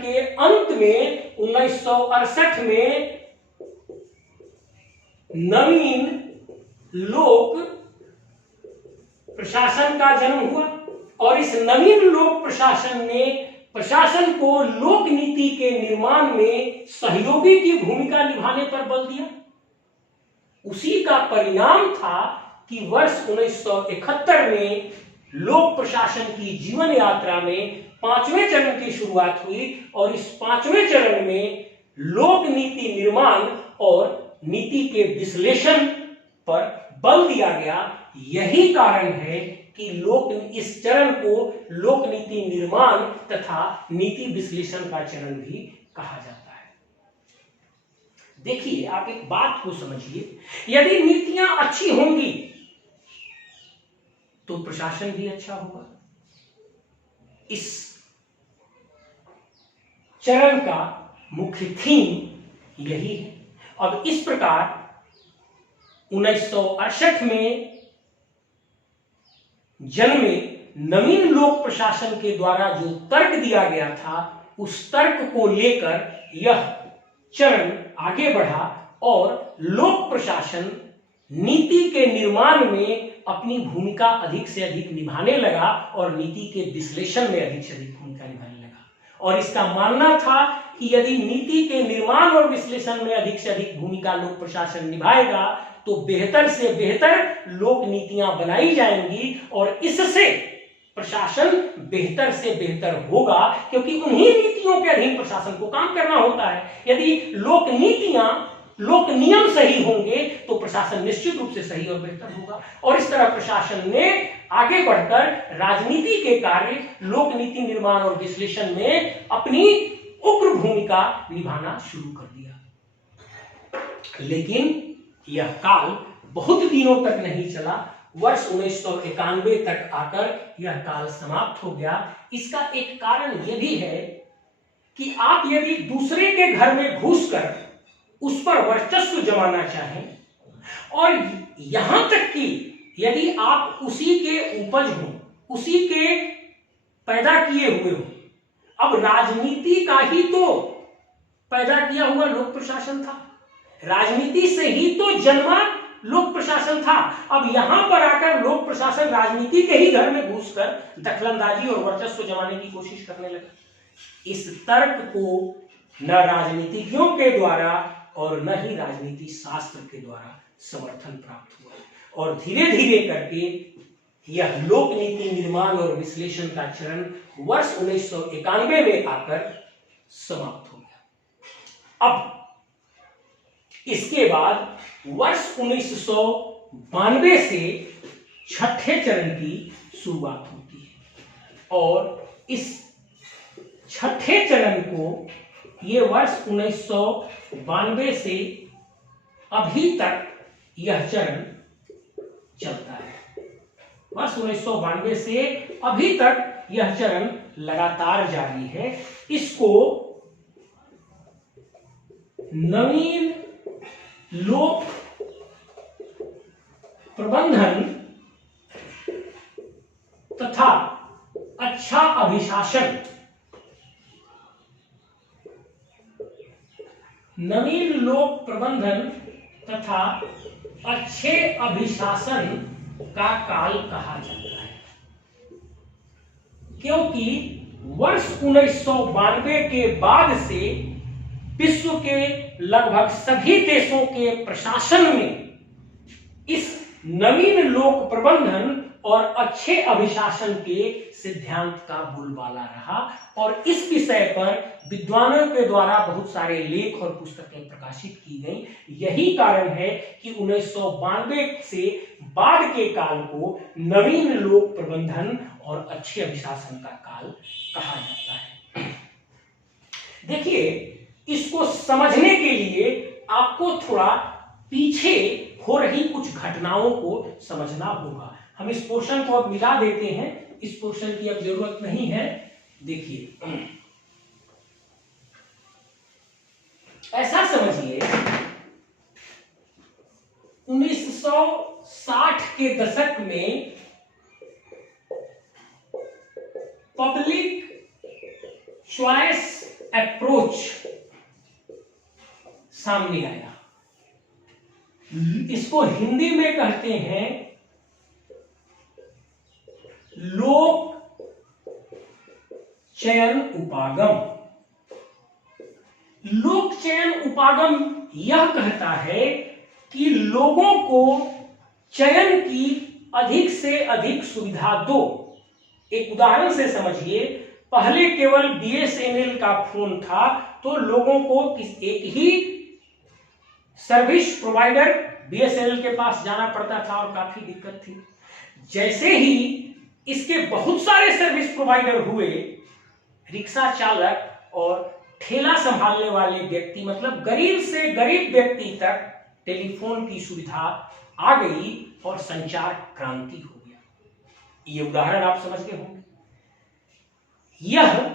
के अंत में 1968 में नवीन लोक प्रशासन का जन्म हुआ और इस नवीन लोक प्रशासन ने प्रशासन को लोक नीति के निर्माण में सहयोगी की भूमिका निभाने पर बल दिया। उसी का परिणाम था कि वर्ष 1971 में लोक प्रशासन की जीवन यात्रा में पांचवें चरण की शुरुआत हुई और इस पांचवें चरण में लोक नीति निर्माण और नीति के विश्लेषण पर बल दिया गया। यही कारण है कि इस चरण को लोक नीति निर्माण तथा नीति विश्लेषण का चरण भी कहा जाता है। देखिए, आप एक बात को समझिए, यदि नीतियां अच्छी होंगी तो प्रशासन भी अच्छा होगा। इस चरण का मुख्य थीम यही है। अब इस प्रकार 1968 में जन्मे नवीन लोक प्रशासन के द्वारा जो तर्क दिया गया था, उस तर्क को लेकर यह चरण आगे बढ़ा और लोक प्रशासन नीति के निर्माण में अपनी भूमिका अधिक से अधिक निभाने लगा और नीति के विश्लेषण में अधिक से अधिक भूमिका निभाने लगा। और इसका मानना था कि यदि नीति के निर्माण और विश्लेषण में अधिक से अधिक भूमिका लोक प्रशासन निभाएगा तो बेहतर से बेहतर लोक नीतियां बनाई जाएंगी और इससे प्रशासन बेहतर से बेहतर होगा, क्योंकि उन्हीं नीतियों के अधीन प्रशासन को काम करना होता है। यदि लोक नियम सही होंगे तो प्रशासन निश्चित रूप से सही और बेहतर होगा। और इस तरह प्रशासन ने आगे बढ़कर राजनीति के कार्य लोक नीति निर्माण और विश्लेषण में अपनी उग्र भूमिका निभाना शुरू कर दिया। लेकिन यह काल बहुत दिनों तक नहीं चला। वर्ष 1991 तक आकर यह काल समाप्त हो गया। इसका एक कारण यह भी है कि आप यदि दूसरे के घर में घुसकर उस पर वर्चस्व जमाना चाहें और यहां तक कि यदि आप उसी के उपज हो, उसी के पैदा किए हुए हो, अब राजनीति का ही तो पैदा किया हुआ लोक प्रशासन था, राजनीति से ही तो जन्मा लोक प्रशासन था। अब यहां पर आकर लोक प्रशासन राजनीति के ही घर में घुसकर दखलंदाजी और वर्चस्व जमाने की कोशिश करने लगा। इस तर्क को न राजनीतिज्ञों के द्वारा और न ही राजनीति शास्त्र के द्वारा समर्थन प्राप्त हुआ और धीरे धीरे करके यह लोक नीति निर्माण और विश्लेषण का चरण वर्ष 1991 में आकर समाप्त हो गया। अब इसके बाद वर्ष 1992 से छठे चरण की शुरुआत होती है और इस छठे चरण को, ये वर्ष 1992 से अभी तक यह चरण चलता है। वर्ष 1992 से अभी तक यह चरण लगातार जारी है। इसको नवीन लोक प्रबंधन तथा अच्छा अभिशासन, नवीन लोक प्रबंधन तथा अच्छे अभिशासन का काल कहा जाता है, क्योंकि वर्ष 1992 के बाद से विश्व के लगभग सभी देशों के प्रशासन में इस नवीन लोक प्रबंधन और अच्छे अभिशासन के सिद्धांत का बोलबाला रहा और इस विषय पर विद्वानों के द्वारा बहुत सारे लेख और पुस्तकें प्रकाशित की गई। यही कारण है कि 1992 से बाद के काल को नवीन लोक प्रबंधन और अच्छे अभिशासन का काल कहा जाता है। देखिए, इसको समझने के लिए आपको थोड़ा पीछे हो रही कुछ घटनाओं को समझना होगा। हम इस पोर्शन को अब मिला देते हैं, इस पोर्शन की अब जरूरत नहीं है। देखिए, ऐसा समझिए 1960 के दशक में पब्लिक चॉइस अप्रोच सामने आया। इसको हिंदी में कहते हैं लोक चयन उपागम। लोक चयन उपागम यह कहता है कि लोगों को चयन की अधिक से अधिक सुविधा दो। एक उदाहरण से समझिए, पहले केवल बीएसएनएल का फोन था तो लोगों को एक ही सर्विस प्रोवाइडर बीएसएनएल के पास जाना पड़ता था और काफी दिक्कत थी। जैसे ही इसके बहुत सारे सर्विस प्रोवाइडर हुए, रिक्शा चालक और ठेला संभालने वाले व्यक्ति, मतलब गरीब से गरीब व्यक्ति तक टेलीफोन की सुविधा आ गई और संचार क्रांति हो गया। ये उदाहरण आप समझ गए होंगे। यह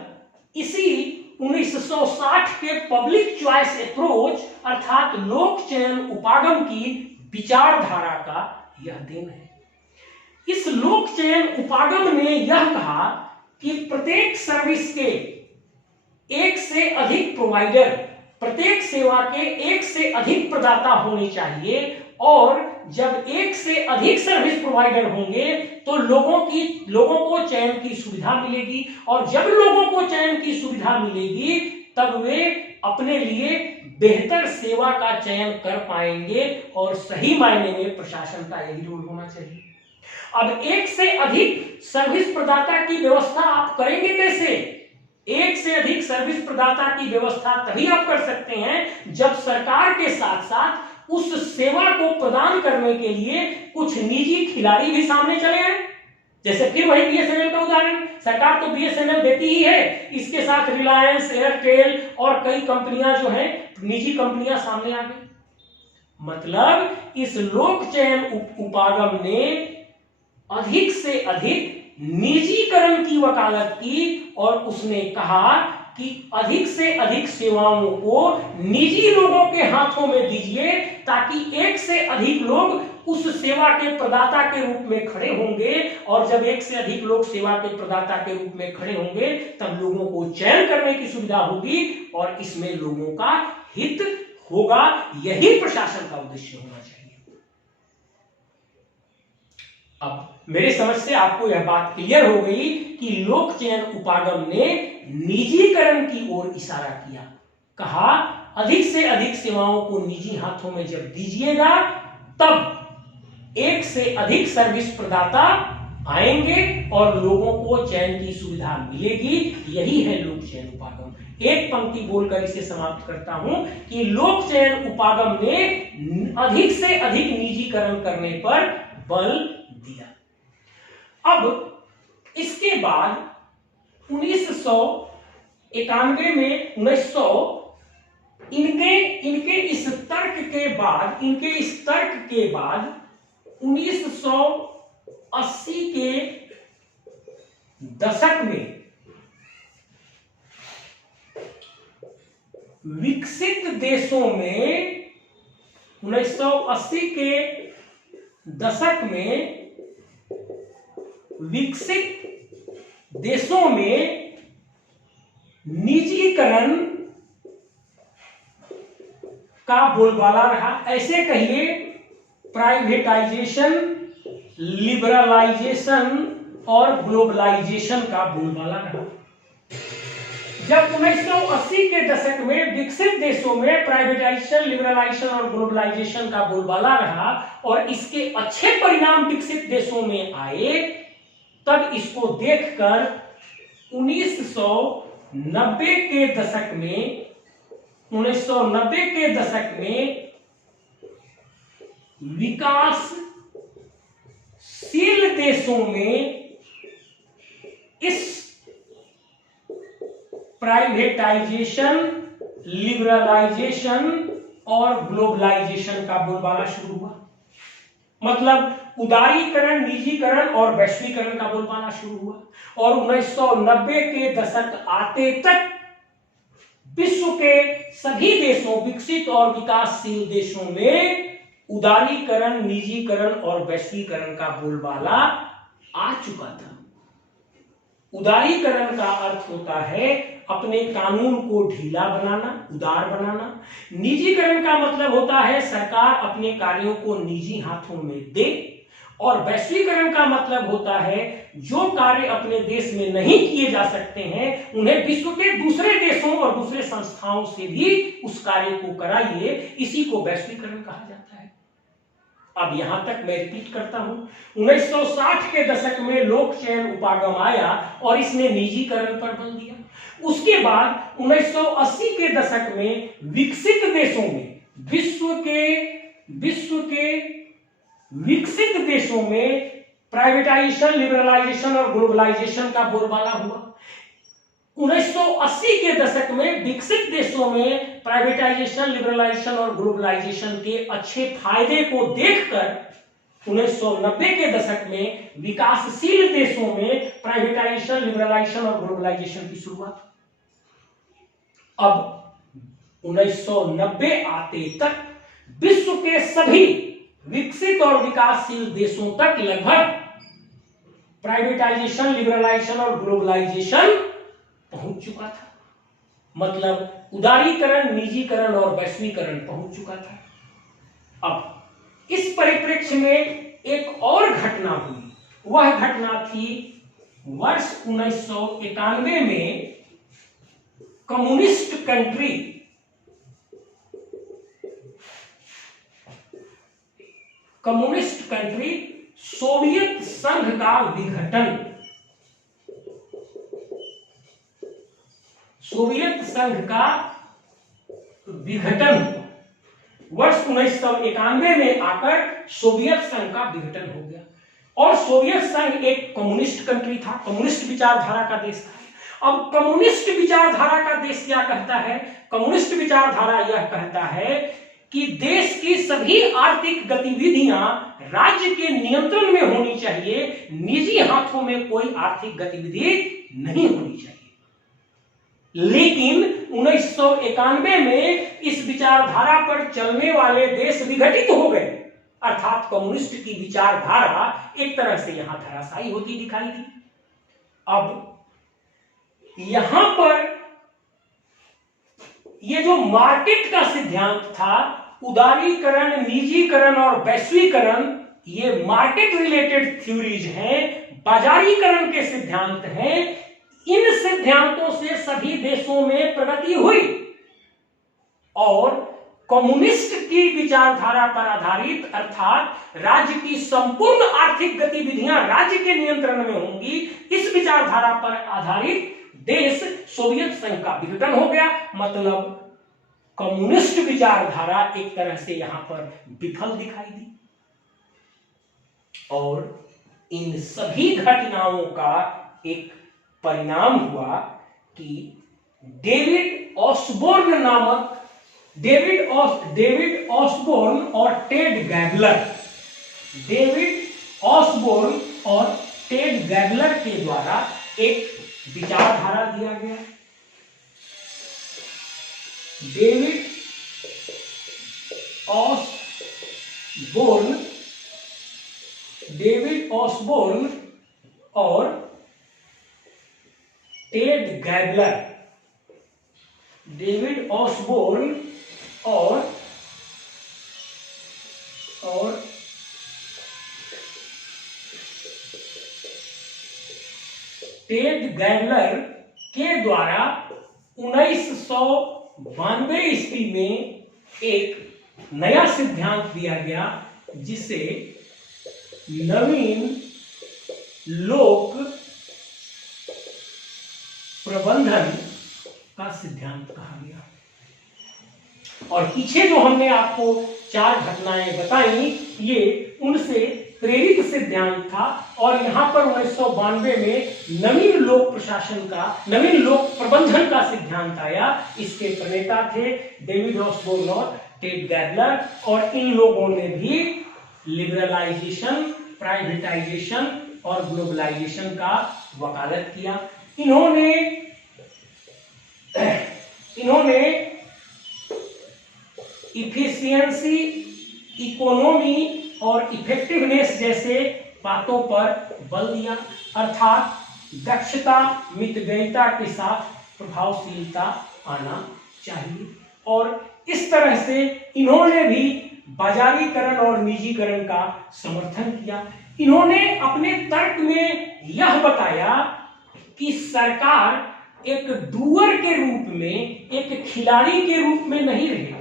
इसी 1960 के पब्लिक चॉइस अप्रोच अर्थात लोक चयन उपागम की विचारधारा का यह देन है। इस लोक चयन उपागम ने यह कहा कि प्रत्येक सर्विस के एक से अधिक प्रोवाइडर, प्रत्येक सेवा के एक से अधिक प्रदाता होने चाहिए और जब एक से अधिक सर्विस प्रोवाइडर होंगे तो लोगों को चयन की सुविधा मिलेगी और जब लोगों को चयन की सुविधा मिलेगी तब वे अपने लिए बेहतर सेवा का चयन कर पाएंगे और सही मायने में प्रशासन का यही रोल होना चाहिए। अब एक से अधिक सर्विस प्रदाता की व्यवस्था आप करेंगे कैसे? एक से अधिक सर्विस प्रदाता की व्यवस्था तभी आप कर सकते हैं जब सरकार के साथ साथ उस सेवा को प्रदान करने के लिए कुछ निजी खिलाड़ी भी सामने चले आए। जैसे फिर वही बीएसएनएल का उदाहरण, सरकार तो बीएसएनएल देती ही है, इसके साथ रिलायंस, एयरटेल और कई कंपनियां जो हैं, निजी कंपनियां सामने आ गई। मतलब इस लोक चयन उपागम ने अधिक से अधिक निजीकरण की वकालत की और उसने कहा कि अधिक से अधिक सेवाओं को निजी लोगों के हाथों में दीजिए ताकि एक से अधिक लोग उस सेवा के प्रदाता के रूप में खड़े होंगे और जब एक से अधिक लोग सेवा के प्रदाता के रूप में खड़े होंगे तब लोगों को चयन करने की सुविधा होगी और इसमें लोगों का हित होगा। यही प्रशासन का उद्देश्य होना चाहिए। अब मेरे समझ से आपको यह बात क्लियर हो गई कि लोक चयन उपागम ने निजीकरण की ओर इशारा किया। कहा अधिक से अधिक सेवाओं को निजी हाथों में जब दीजिएगा तब एक से अधिक सर्विस प्रदाता आएंगे और लोगों को चयन की सुविधा मिलेगी। यही है लोक चयन उपागम। एक पंक्ति बोलकर इसे समाप्त करता हूं कि लोक चयन उपागम ने अधिक से अधिक निजीकरण करने पर बल दिया। अब इसके बाद 91 में 1900 इनके इस तर्क के बाद 1980 के दशक में विकसित देशों में 1980 के दशक में विकसित देशों में निजीकरण का बोलबाला रहा। ऐसे कहिए प्राइवेटाइजेशन, लिबरलाइजेशन और ग्लोबलाइजेशन का बोलबाला रहा। जब 1980 के दशक में विकसित देशों में प्राइवेटाइजेशन, लिबरलाइजेशन और ग्लोबलाइजेशन का बोलबाला रहा और इसके अच्छे परिणाम विकसित देशों में आए, तब इसको देखकर 1990 के दशक में विकासशील देशों में इस प्राइवेटाइजेशन, लिबरलाइजेशन और ग्लोबलाइजेशन का बोलबाला शुरू हुआ। मतलब उदारीकरण, निजीकरण और वैश्वीकरण का बोलबाला शुरू हुआ और 1990 के दशक आते तक विश्व के सभी देशों, विकसित और विकासशील देशों में उदारीकरण, निजीकरण और वैश्वीकरण का बोलबाला आ चुका था। उदारीकरण का अर्थ होता है अपने कानून को ढीला बनाना, उदार बनाना। निजीकरण का मतलब होता है सरकार अपने कार्यों को निजी हाथों में दे और वैश्वीकरण का मतलब होता है जो कार्य अपने देश में नहीं किए जा सकते हैं उन्हें विश्व के दूसरे देशों और दूसरे संस्थाओं से भी उस कार्य को कराइए। इसी को वैश्वीकरण कहा जाता है। अब यहां तक मैं रिपीट करता हूं, 1960 के दशक में लोक चयन उपागम आया और इसने निजीकरण पर बल दिया। उसके बाद 1980 के दशक में विकसित देशों में, विश्व के विकसित देशों में प्राइवेटाइजेशन, लिबरलाइजेशन और ग्लोबलाइजेशन का बोलबाला हुआ। 1980 के दशक में विकसित देशों में प्राइवेटाइजेशन, लिबरलाइजेशन और ग्लोबलाइजेशन के अच्छे फायदे को देखकर 1990 के दशक में विकासशील देशों में प्राइवेटाइजेशन, लिबरलाइजेशन और ग्लोबलाइजेशन की शुरुआत। अब 1990 आते तक विश्व के सभी विकसित और विकासशील देशों तक लगभग प्राइवेटाइजेशन, लिबरलाइजेशन और ग्लोबलाइजेशन पहुंच चुका था। मतलब उदारीकरण, निजीकरण और वैश्वीकरण पहुंच चुका था। अब इस परिप्रेक्ष्य में एक और घटना हुई। वह घटना थी वर्ष 1991 में कम्युनिस्ट कंट्री सोवियत संघ का विघटन, वर्ष 1991 में आकर सोवियत संघ का विघटन हो गया। और सोवियत संघ एक कम्युनिस्ट कंट्री था, कम्युनिस्ट विचारधारा का देश था। अब कम्युनिस्ट विचारधारा का देश क्या कहता है? कम्युनिस्ट विचारधारा यह कहता है कि देश की सभी आर्थिक गतिविधियां राज्य के नियंत्रण में होनी चाहिए, निजी हाथों में कोई आर्थिक गतिविधि नहीं होनी चाहिए। लेकिन 1991 में इस विचारधारा पर चलने वाले देश विघटित हो गए, अर्थात कम्युनिस्ट की विचारधारा एक तरह से यहां धराशायी होती दिखाई दी। अब यहां पर ये जो मार्केट का सिद्धांत था, उदारीकरण, निजीकरण और वैश्वीकरण, ये मार्केट रिलेटेड थ्योरीज हैं, बाजारीकरण के सिद्धांत हैं। इन सिद्धांतों से सभी देशों में प्रगति हुई और कम्युनिस्ट की विचारधारा पर आधारित, अर्थात राज्य की संपूर्ण आर्थिक गतिविधियां राज्य के नियंत्रण में होंगी, इस विचारधारा पर आधारित देश सोवियत संघ का विघटन हो गया। मतलब कम्युनिस्ट विचारधारा एक तरह से यहां पर विफल दिखाई दी। और इन सभी घटनाओं का एक परिणाम हुआ कि डेविड ऑसबोर्न और टेड गैबलर, डेविड ऑसबोर्न और टेड गैबलर के द्वारा एक विचारधारा दिया गया। डेविड ऑसबोर्न और टेड गैबलर, डेविड ऑसबोर्न और टेड गैबलर के द्वारा 1992 ईस्वी में एक नया सिद्धांत दिया गया जिसे नवीन लोक प्रबंधन का सिद्धांत कहा गया। और पीछे जो हमने आपको 4 घटनाएं बताई, ये उनसे प्रेरित सिद्धांत था। और यहाँ पर 1992 में नवीन लोक प्रबंधन का सिद्धांत आया। इसके प्रणेता थे डेविड ऑसबोर्न और टेड गैबलर, और इन लोगों ने भी लिबरलाइजेशन, प्राइवेटाइजेशन और ग्लोबलाइजेशन का वकालत किया। इन्होंने इफिशियंसी, इकोनॉमी और इफेक्टिवनेस जैसे बातों पर बल दिया, अर्थात दक्षता, मितव्ययिता के साथ प्रभावशीलता आना चाहिए। और इस तरह से इन्होंने भी बाजारीकरण और निजीकरण का समर्थन किया। इन्होंने अपने तर्क में यह बताया कि सरकार एक डूअर के रूप में, एक खिलाड़ी के रूप में नहीं रहे,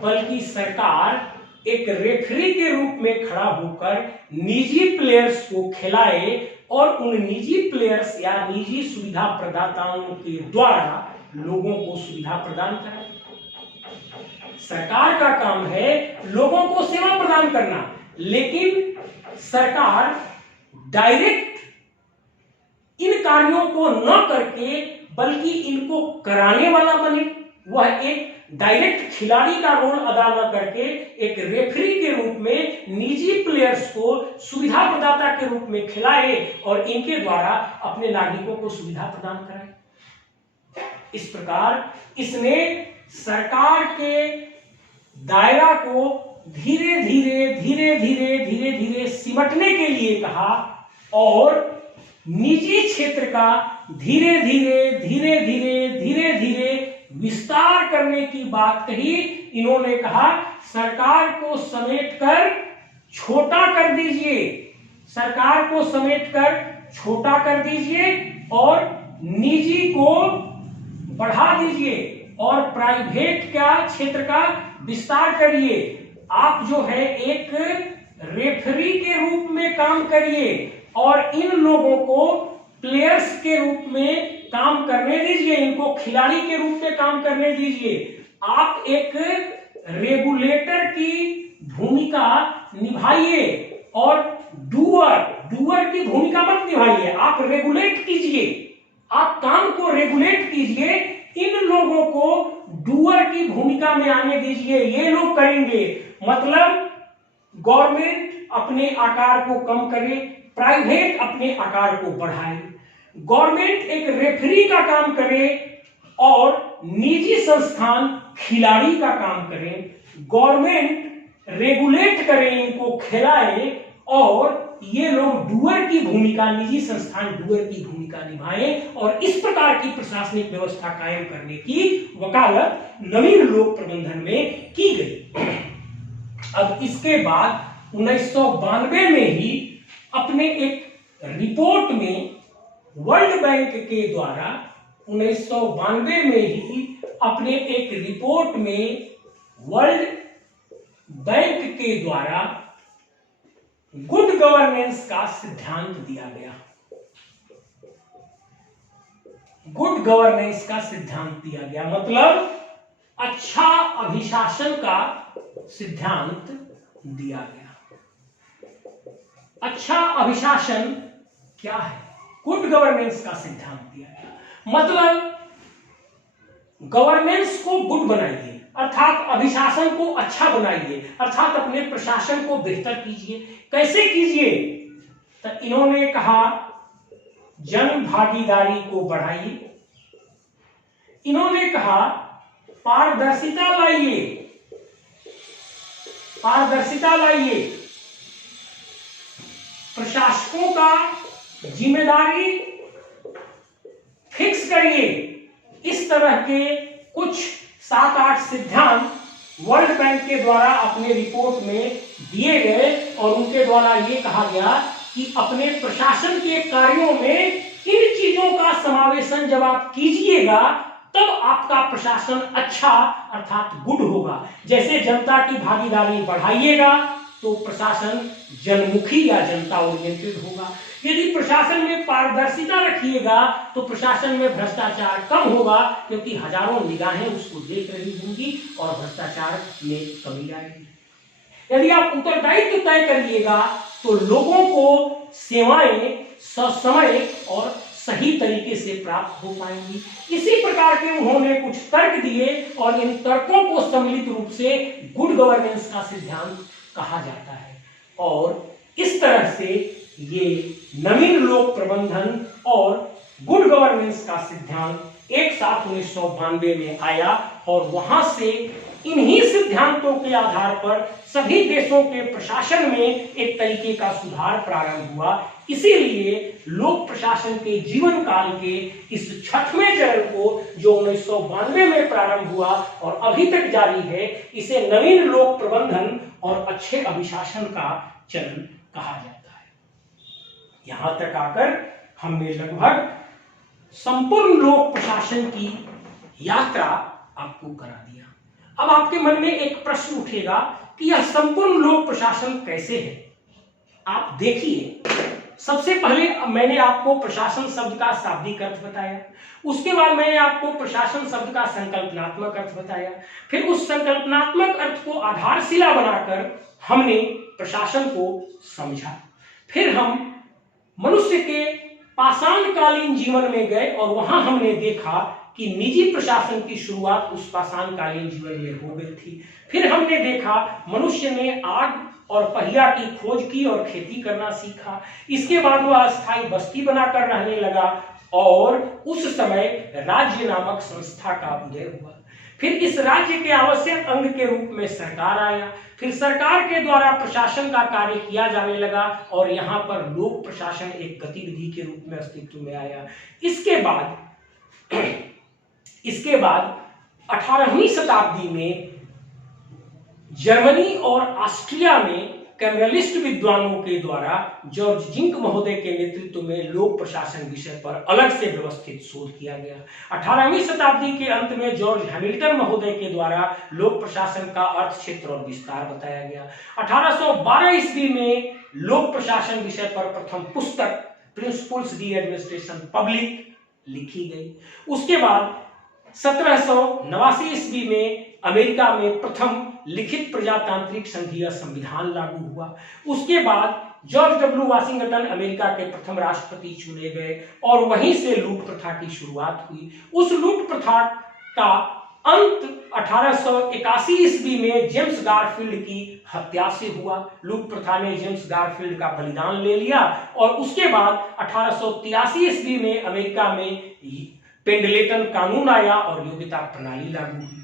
बल्कि सरकार एक रेफरी के रूप में खड़ा होकर निजी प्लेयर्स को खिलाए और उन निजी प्लेयर्स या निजी सुविधा प्रदाताओं के द्वारा लोगों को सुविधा प्रदान कराए। सरकार का काम है लोगों को सेवा प्रदान करना, लेकिन सरकार डायरेक्ट इन कार्यों को न करके बल्कि इनको कराने वाला बने। वह एक डायरेक्ट खिलाड़ी का रोल अदा न करके एक रेफरी के रूप में निजी प्लेयर्स को सुविधा प्रदाता के रूप में खिलाए और इनके द्वारा अपने नागरिकों को सुविधा प्रदान कराए। इस प्रकार इसने सरकार के दायरा को धीरे धीरे सिमटने के लिए कहा और निजी क्षेत्र का धीरे धीरे विस्तार करने की बात कही। इन्होंने कहा सरकार को समेटकर छोटा कर दीजिए, सरकार को समेटकर छोटा कर दीजिए और निजी को बढ़ा दीजिए और प्राइवेट का क्षेत्र का विस्तार करिए। आप जो है एक रेफरी के रूप में काम करिए और इन लोगों को प्लेयर्स के रूप में काम करने दीजिए, इनको खिलाड़ी के रूप में काम करने दीजिए। आप एक रेगुलेटर की भूमिका निभाइए और डूअर की भूमिका मत निभाइए, आप रेगुलेट कीजिए, आप काम को रेगुलेट कीजिए। इन लोगों को डूअर की भूमिका में आने दीजिए, ये लोग करेंगे। मतलब गवर्नमेंट अपने आकार को कम करे, प्राइवेट अपने आकार को बढ़ाए। गवर्नमेंट एक रेफरी का काम करे और निजी संस्थान खिलाड़ी का काम करें। गवर्नमेंट रेगुलेट करे, इनको खिलाए और ये लोग डूअर की भूमिका, निजी संस्थान डूअर की भूमिका निभाएं और इस प्रकार की प्रशासनिक व्यवस्था कायम करने की वकालत नवीन लोक प्रबंधन में की गई। अब इसके बाद 1992 में ही अपने एक रिपोर्ट में वर्ल्ड बैंक के द्वारा 1992 में ही अपने एक रिपोर्ट में वर्ल्ड बैंक के द्वारा गुड गवर्नेंस का सिद्धांत दिया गया। गुड गवर्नेंस का सिद्धांत दिया गया मतलब अच्छा अभिशासन का सिद्धांत दिया गया। अच्छा अभिशासन क्या है? गुड गवर्नेंस का सिद्धांत दिया गया मतलब गवर्नेंस को गुड बनाइए, अर्थात अभिशासन को अच्छा बनाइए, अर्थात अपने प्रशासन को बेहतर कीजिए। कैसे कीजिए? तो इन्होंने कहा जन भागीदारी को बढ़ाइए, इन्होंने कहा पारदर्शिता लाइए, पारदर्शिता लाइए, प्रशासकों का जिम्मेदारी फिक्स करिए। इस तरह के कुछ 7-8 सिद्धांत वर्ल्ड बैंक के द्वारा अपने रिपोर्ट में दिए गए और उनके द्वारा ये कहा गया कि अपने प्रशासन के कार्यों में इन चीजों का समावेशन जब आप कीजिएगा तब आपका प्रशासन अच्छा अर्थात गुड होगा। जैसे जनता की भागीदारी बढ़ाइएगा तो प्रशासन जनमुखी या जनता ओरिएंटेड होगा। यदि प्रशासन में पारदर्शिता रखिएगा तो प्रशासन में भ्रष्टाचार कम होगा, क्योंकि हजारों निगाहें उसको देख रही होंगी और भ्रष्टाचार में कमी आएगी। यदि आप उत्तरदायित्व तय करिएगा तो लोगों को सेवाएं ससमय और सही तरीके से प्राप्त हो पाएंगी। इसी प्रकार के उन्होंने कुछ तर्क दिए और इन तर्कों को सम्मिलित रूप से गुड गवर्नेंस का सिद्धांत कहा जाता है। और इस तरह से ये नवीन लोक प्रबंधन और गुड गवर्नेंस का सिद्धांत एक साथ 1992 में आया और वहां से इन्हीं सिद्धांतों के आधार पर सभी देशों के प्रशासन में एक तरीके का सुधार प्रारंभ हुआ। इसीलिए लोक प्रशासन के जीवन काल के इस 6वें चरण को जो 1992 में प्रारंभ हुआ और अभी तक जारी है, इसे नवीन लोक प्रबंधन और अच्छे अभिशासन का चरण कहा जाता है। यहां तक आकर हमने लगभग संपूर्ण लोक प्रशासन की यात्रा आपको करा दिया। अब आपके मन में एक प्रश्न उठेगा कि यह संपूर्ण लोक प्रशासन कैसे है। आप देखिए, सबसे पहले मैंने आपको प्रशासन शब्द का शाब्दिक अर्थ बताया, उसके बाद मैंने आपको प्रशासन शब्द का संकल्पनात्मक अर्थ बताया, फिर उस संकल्पनात्मक अर्थ को आधारशिला बनाकर हमने प्रशासन को समझा। फिर हम मनुष्य के पाषाणकालीन जीवन में गए और वहां हमने देखा कि निजी प्रशासन की शुरुआत उस पाषाणकालीन जीवन में हो गई थी। फिर हमने देखा मनुष्य ने आग और पहिया की खोज की और खेती करना सीखा। इसके बाद वह अस्थायी बस्ती बनाकर रहने लगा और उस समय राज्य नामक संस्था का उदय हुआ। फिर इस राज्य के आवश्यक अंग के रूप में सरकार आया। फिर सरकार के द्वारा प्रशासन का कार्य किया जाने लगा और यहाँ पर लोक प्रशासन एक गतिविधि के रूप में अस्तित्व में आया। इसके बाद 18वीं शताब्दी में जर्मनी और ऑस्ट्रिया में कैमरलिस्ट विद्वानों के द्वारा जॉर्ज जिंक महोदय के नेतृत्व में लोक प्रशासन विषय पर अलग से व्यवस्थित शोध किया गया। 18वीं शताब्दी के अंत में जॉर्ज हैमिल्टन महोदय के द्वारा लोक प्रशासन का अर्थ क्षेत्र और विस्तार बताया गया। 1812 ईस्वी में लोक प्रशासन विषय पर प्रथम पुस्तक प्रिंसिपल्स डी एडमिनिस्ट्रेशन पब्लिक लिखी गई। उसके बाद 1789 ईस्वी में अमेरिका में प्रथम लिखित प्रजातांत्रिक संघीय संविधान लागू हुआ। उसके बाद जॉर्ज डब्ल्यू वाशिंगटन अमेरिका के प्रथम राष्ट्रपति चुने गए और वहीं से लूट प्रथा की शुरुआत हुई। उस लूट प्रथा का अंत 1881 ईस्वी में जेम्स गारफील्ड की हत्या से हुआ। लूट प्रथा ने जेम्स गारफील्ड का बलिदान ले लिया और उसके बाद 1883 ईस्वी में अमेरिका में पेंडलेटन कानून आया और योग्यता प्रणाली लागू हुई।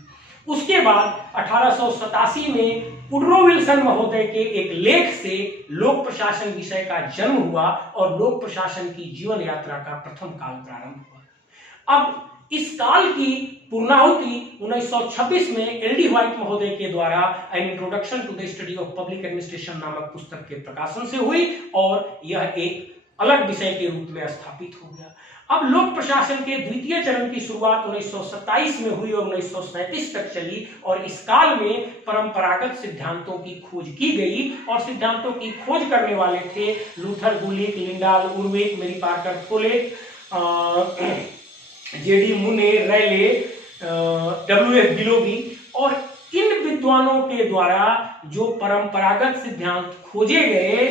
उसके बाद 1887 में वुडरो विल्सन महोदय के एक लेख से लोक प्रशासन विषय का जन्म हुआ और लोक प्रशासन की जीवन यात्रा का प्रथम काल प्रारंभ हुआ। अब इस काल की पूर्णाहुति 1926 में एल.डी. व्हाइट महोदय के द्वारा an introduction to the study of public administration नामक पुस्तक के प्रकाशन से हुई और यह एक अलग विषय के रूप में स्थापित हो गया। अब लोक प्रशासन के द्वितीय चरण की शुरुआत 1927 में हुई और 1937 तक चली और इस काल में परंपरागत सिद्धांतों की खोज की गई और सिद्धांतों की खोज करने वाले थे लूथर, गुलिक, लिंडाल, उर्विक, मेरी पार्कर फोलेट, जेडी मुने, रैले, डब्ल्यू.एफ. बिलोबी और इन विद्वानों के द्वारा जो परंपरागत सिद्धांत खोजे गए,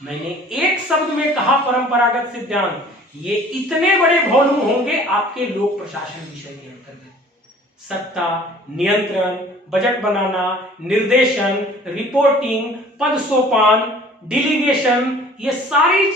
मैंने एक शब्द में कहा परंपरागत सिद्धांत, ये इतने बड़े वॉल्यूम होंगे आपके लोक प्रशासन विषय के अंतर्गत। सत्ता, नियंत्रण, बजट बनाना, निर्देशन, रिपोर्टिंग, पद सोपान, डिलीगेशन, ये सारी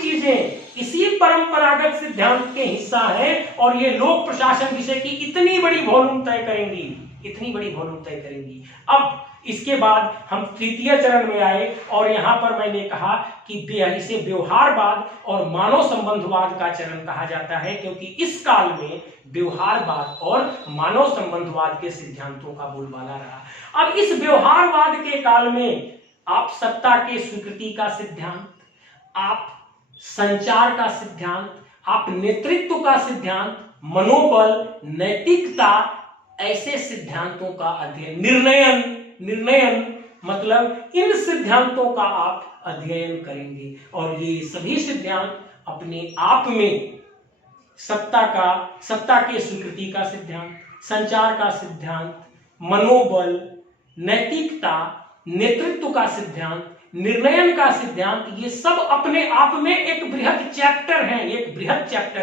चीजें इसी परंपरागत सिद्धांत के हिस्सा है और ये लोक प्रशासन विषय की इतनी बड़ी वॉल्यूम तय करेंगी। अब इसके बाद हम तृतीय चरण में आए और यहां पर मैंने कहा कि इसे व्यवहारवाद और मानव संबंधवाद का चरण कहा जाता है, क्योंकि इस काल में व्यवहारवाद और मानव संबंधवाद के सिद्धांतों का बोलबाला रहा। अब इस व्यवहारवाद के काल में आप सत्ता के स्वीकृति का सिद्धांत, आप संचार का सिद्धांत, आप नेतृत्व का सिद्धांत, मनोबल, नैतिकता, ऐसे सिद्धांतों का अध्ययन, निर्णयन मतलब इन सिद्धांतों का आप अध्ययन करेंगे और ये सभी सिद्धांत अपने आप में सत्ता के स्वीकृति का सिद्धांत, संचार का सिद्धांत, मनोबल, नैतिकता, नेतृत्व का सिद्धांत, निर्णयन का सिद्धांत, ये सब अपने आप में एक बृहद चैप्टर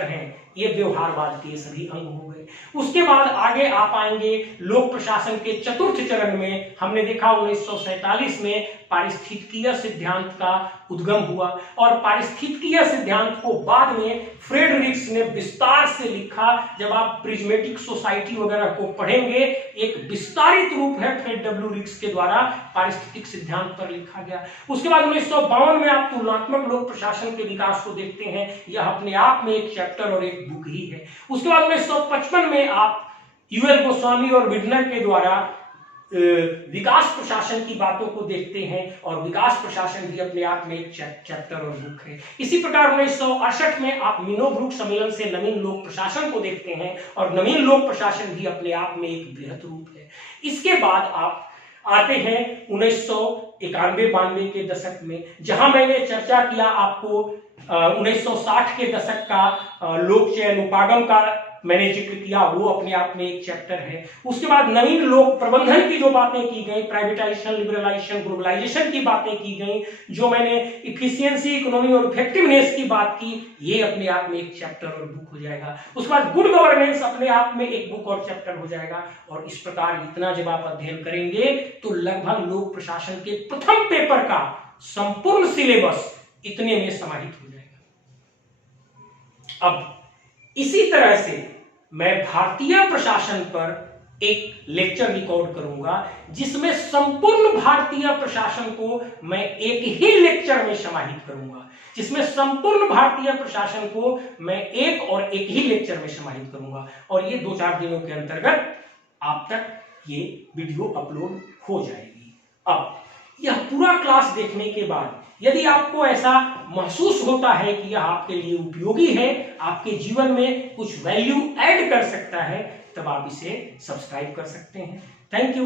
हैं। ये व्यवहारवाद के सभी अंग हो गए। उसके बाद आगे आप आएंगे लोक प्रशासन के चतुर्थ चरण में। हमने देखा 1947 में पारिस्थितिकीय सिद्धांत का उद्गम हुआ और पारिस्थितिकीय सिद्धांत को बाद में फ्रेडरिक्स ने विस्तार से लिखा। जब आप प्रिज्मेटिक सोसाइटी वगैरह को पढ़ेंगे, एक विस्तारित रूप है फ्रेड डब्ल्यू रिक्स के द्वारा पारिस्थितिक सिद्धांत पर लिखा गया। उसके बाद 1952 में आप तुलनात्मक लोक प्रशासन के विकास को देखते हैं। यह अपने आप में एक चैप्टर और एक बुक ही है। उसके बाद 1955 में आप यूएल गोस्वामी और विडनर के द्वारा विकास प्रशासन की बातों को देखते हैं और विकास प्रशासन भी अपने आप में एक चैप्टर और बुक है। इसी प्रकार 1968 में आप मिनोब्रुक सम्मेलन से नवीन लोक प्रशासन को देखते हैं और नवीन लोक प्रशासन भी अपने आप में एक बृहद रूप है। इसके बाद आप आते हैं 1991-92 के दशक में, जहां मैंने चर्चा किया आपको 1960 के दशक का लोक चयन उपागम का मैंने जिक्र किया, वो अपने आप में एक चैप्टर है। उसके बाद नवीन लोक प्रबंधन की जो बातें की गई, प्राइवेटाइजेशन, लिबरलाइजेशन, ग्लोबलाइजेशन की बातें की गई, जो मैंने इफिशियंसी, इकोनॉमी और इफेक्टिवनेस की बात की, ये अपने आप में एक चैप्टर और बुक हो जाएगा। उसके बाद गुड गवर्नेंस अपने आप में एक बुक और चैप्टर हो जाएगा। और इस प्रकार इतना जब आप अध्ययन करेंगे तो लगभग लोक प्रशासन के प्रथम पेपर का संपूर्ण सिलेबस इतने में समाहित हो जाएगा। अब इसी तरह से मैं भारतीय प्रशासन पर एक लेक्चर रिकॉर्ड करूंगा, जिसमें संपूर्ण भारतीय प्रशासन को मैं एक ही लेक्चर में समाहित करूंगा, एक ही लेक्चर में समाहित करूंगा। और ये 2-4 दिनों के अंतर्गत आप तक ये वीडियो अपलोड हो जाएगी। अब यह पूरा क्लास देखने के बाद यदि आपको ऐसा महसूस होता है कि यह आपके लिए उपयोगी है, आपके जीवन में कुछ वैल्यू ऐड कर सकता है, तब आप इसे सब्सक्राइब कर सकते हैं। Thank you.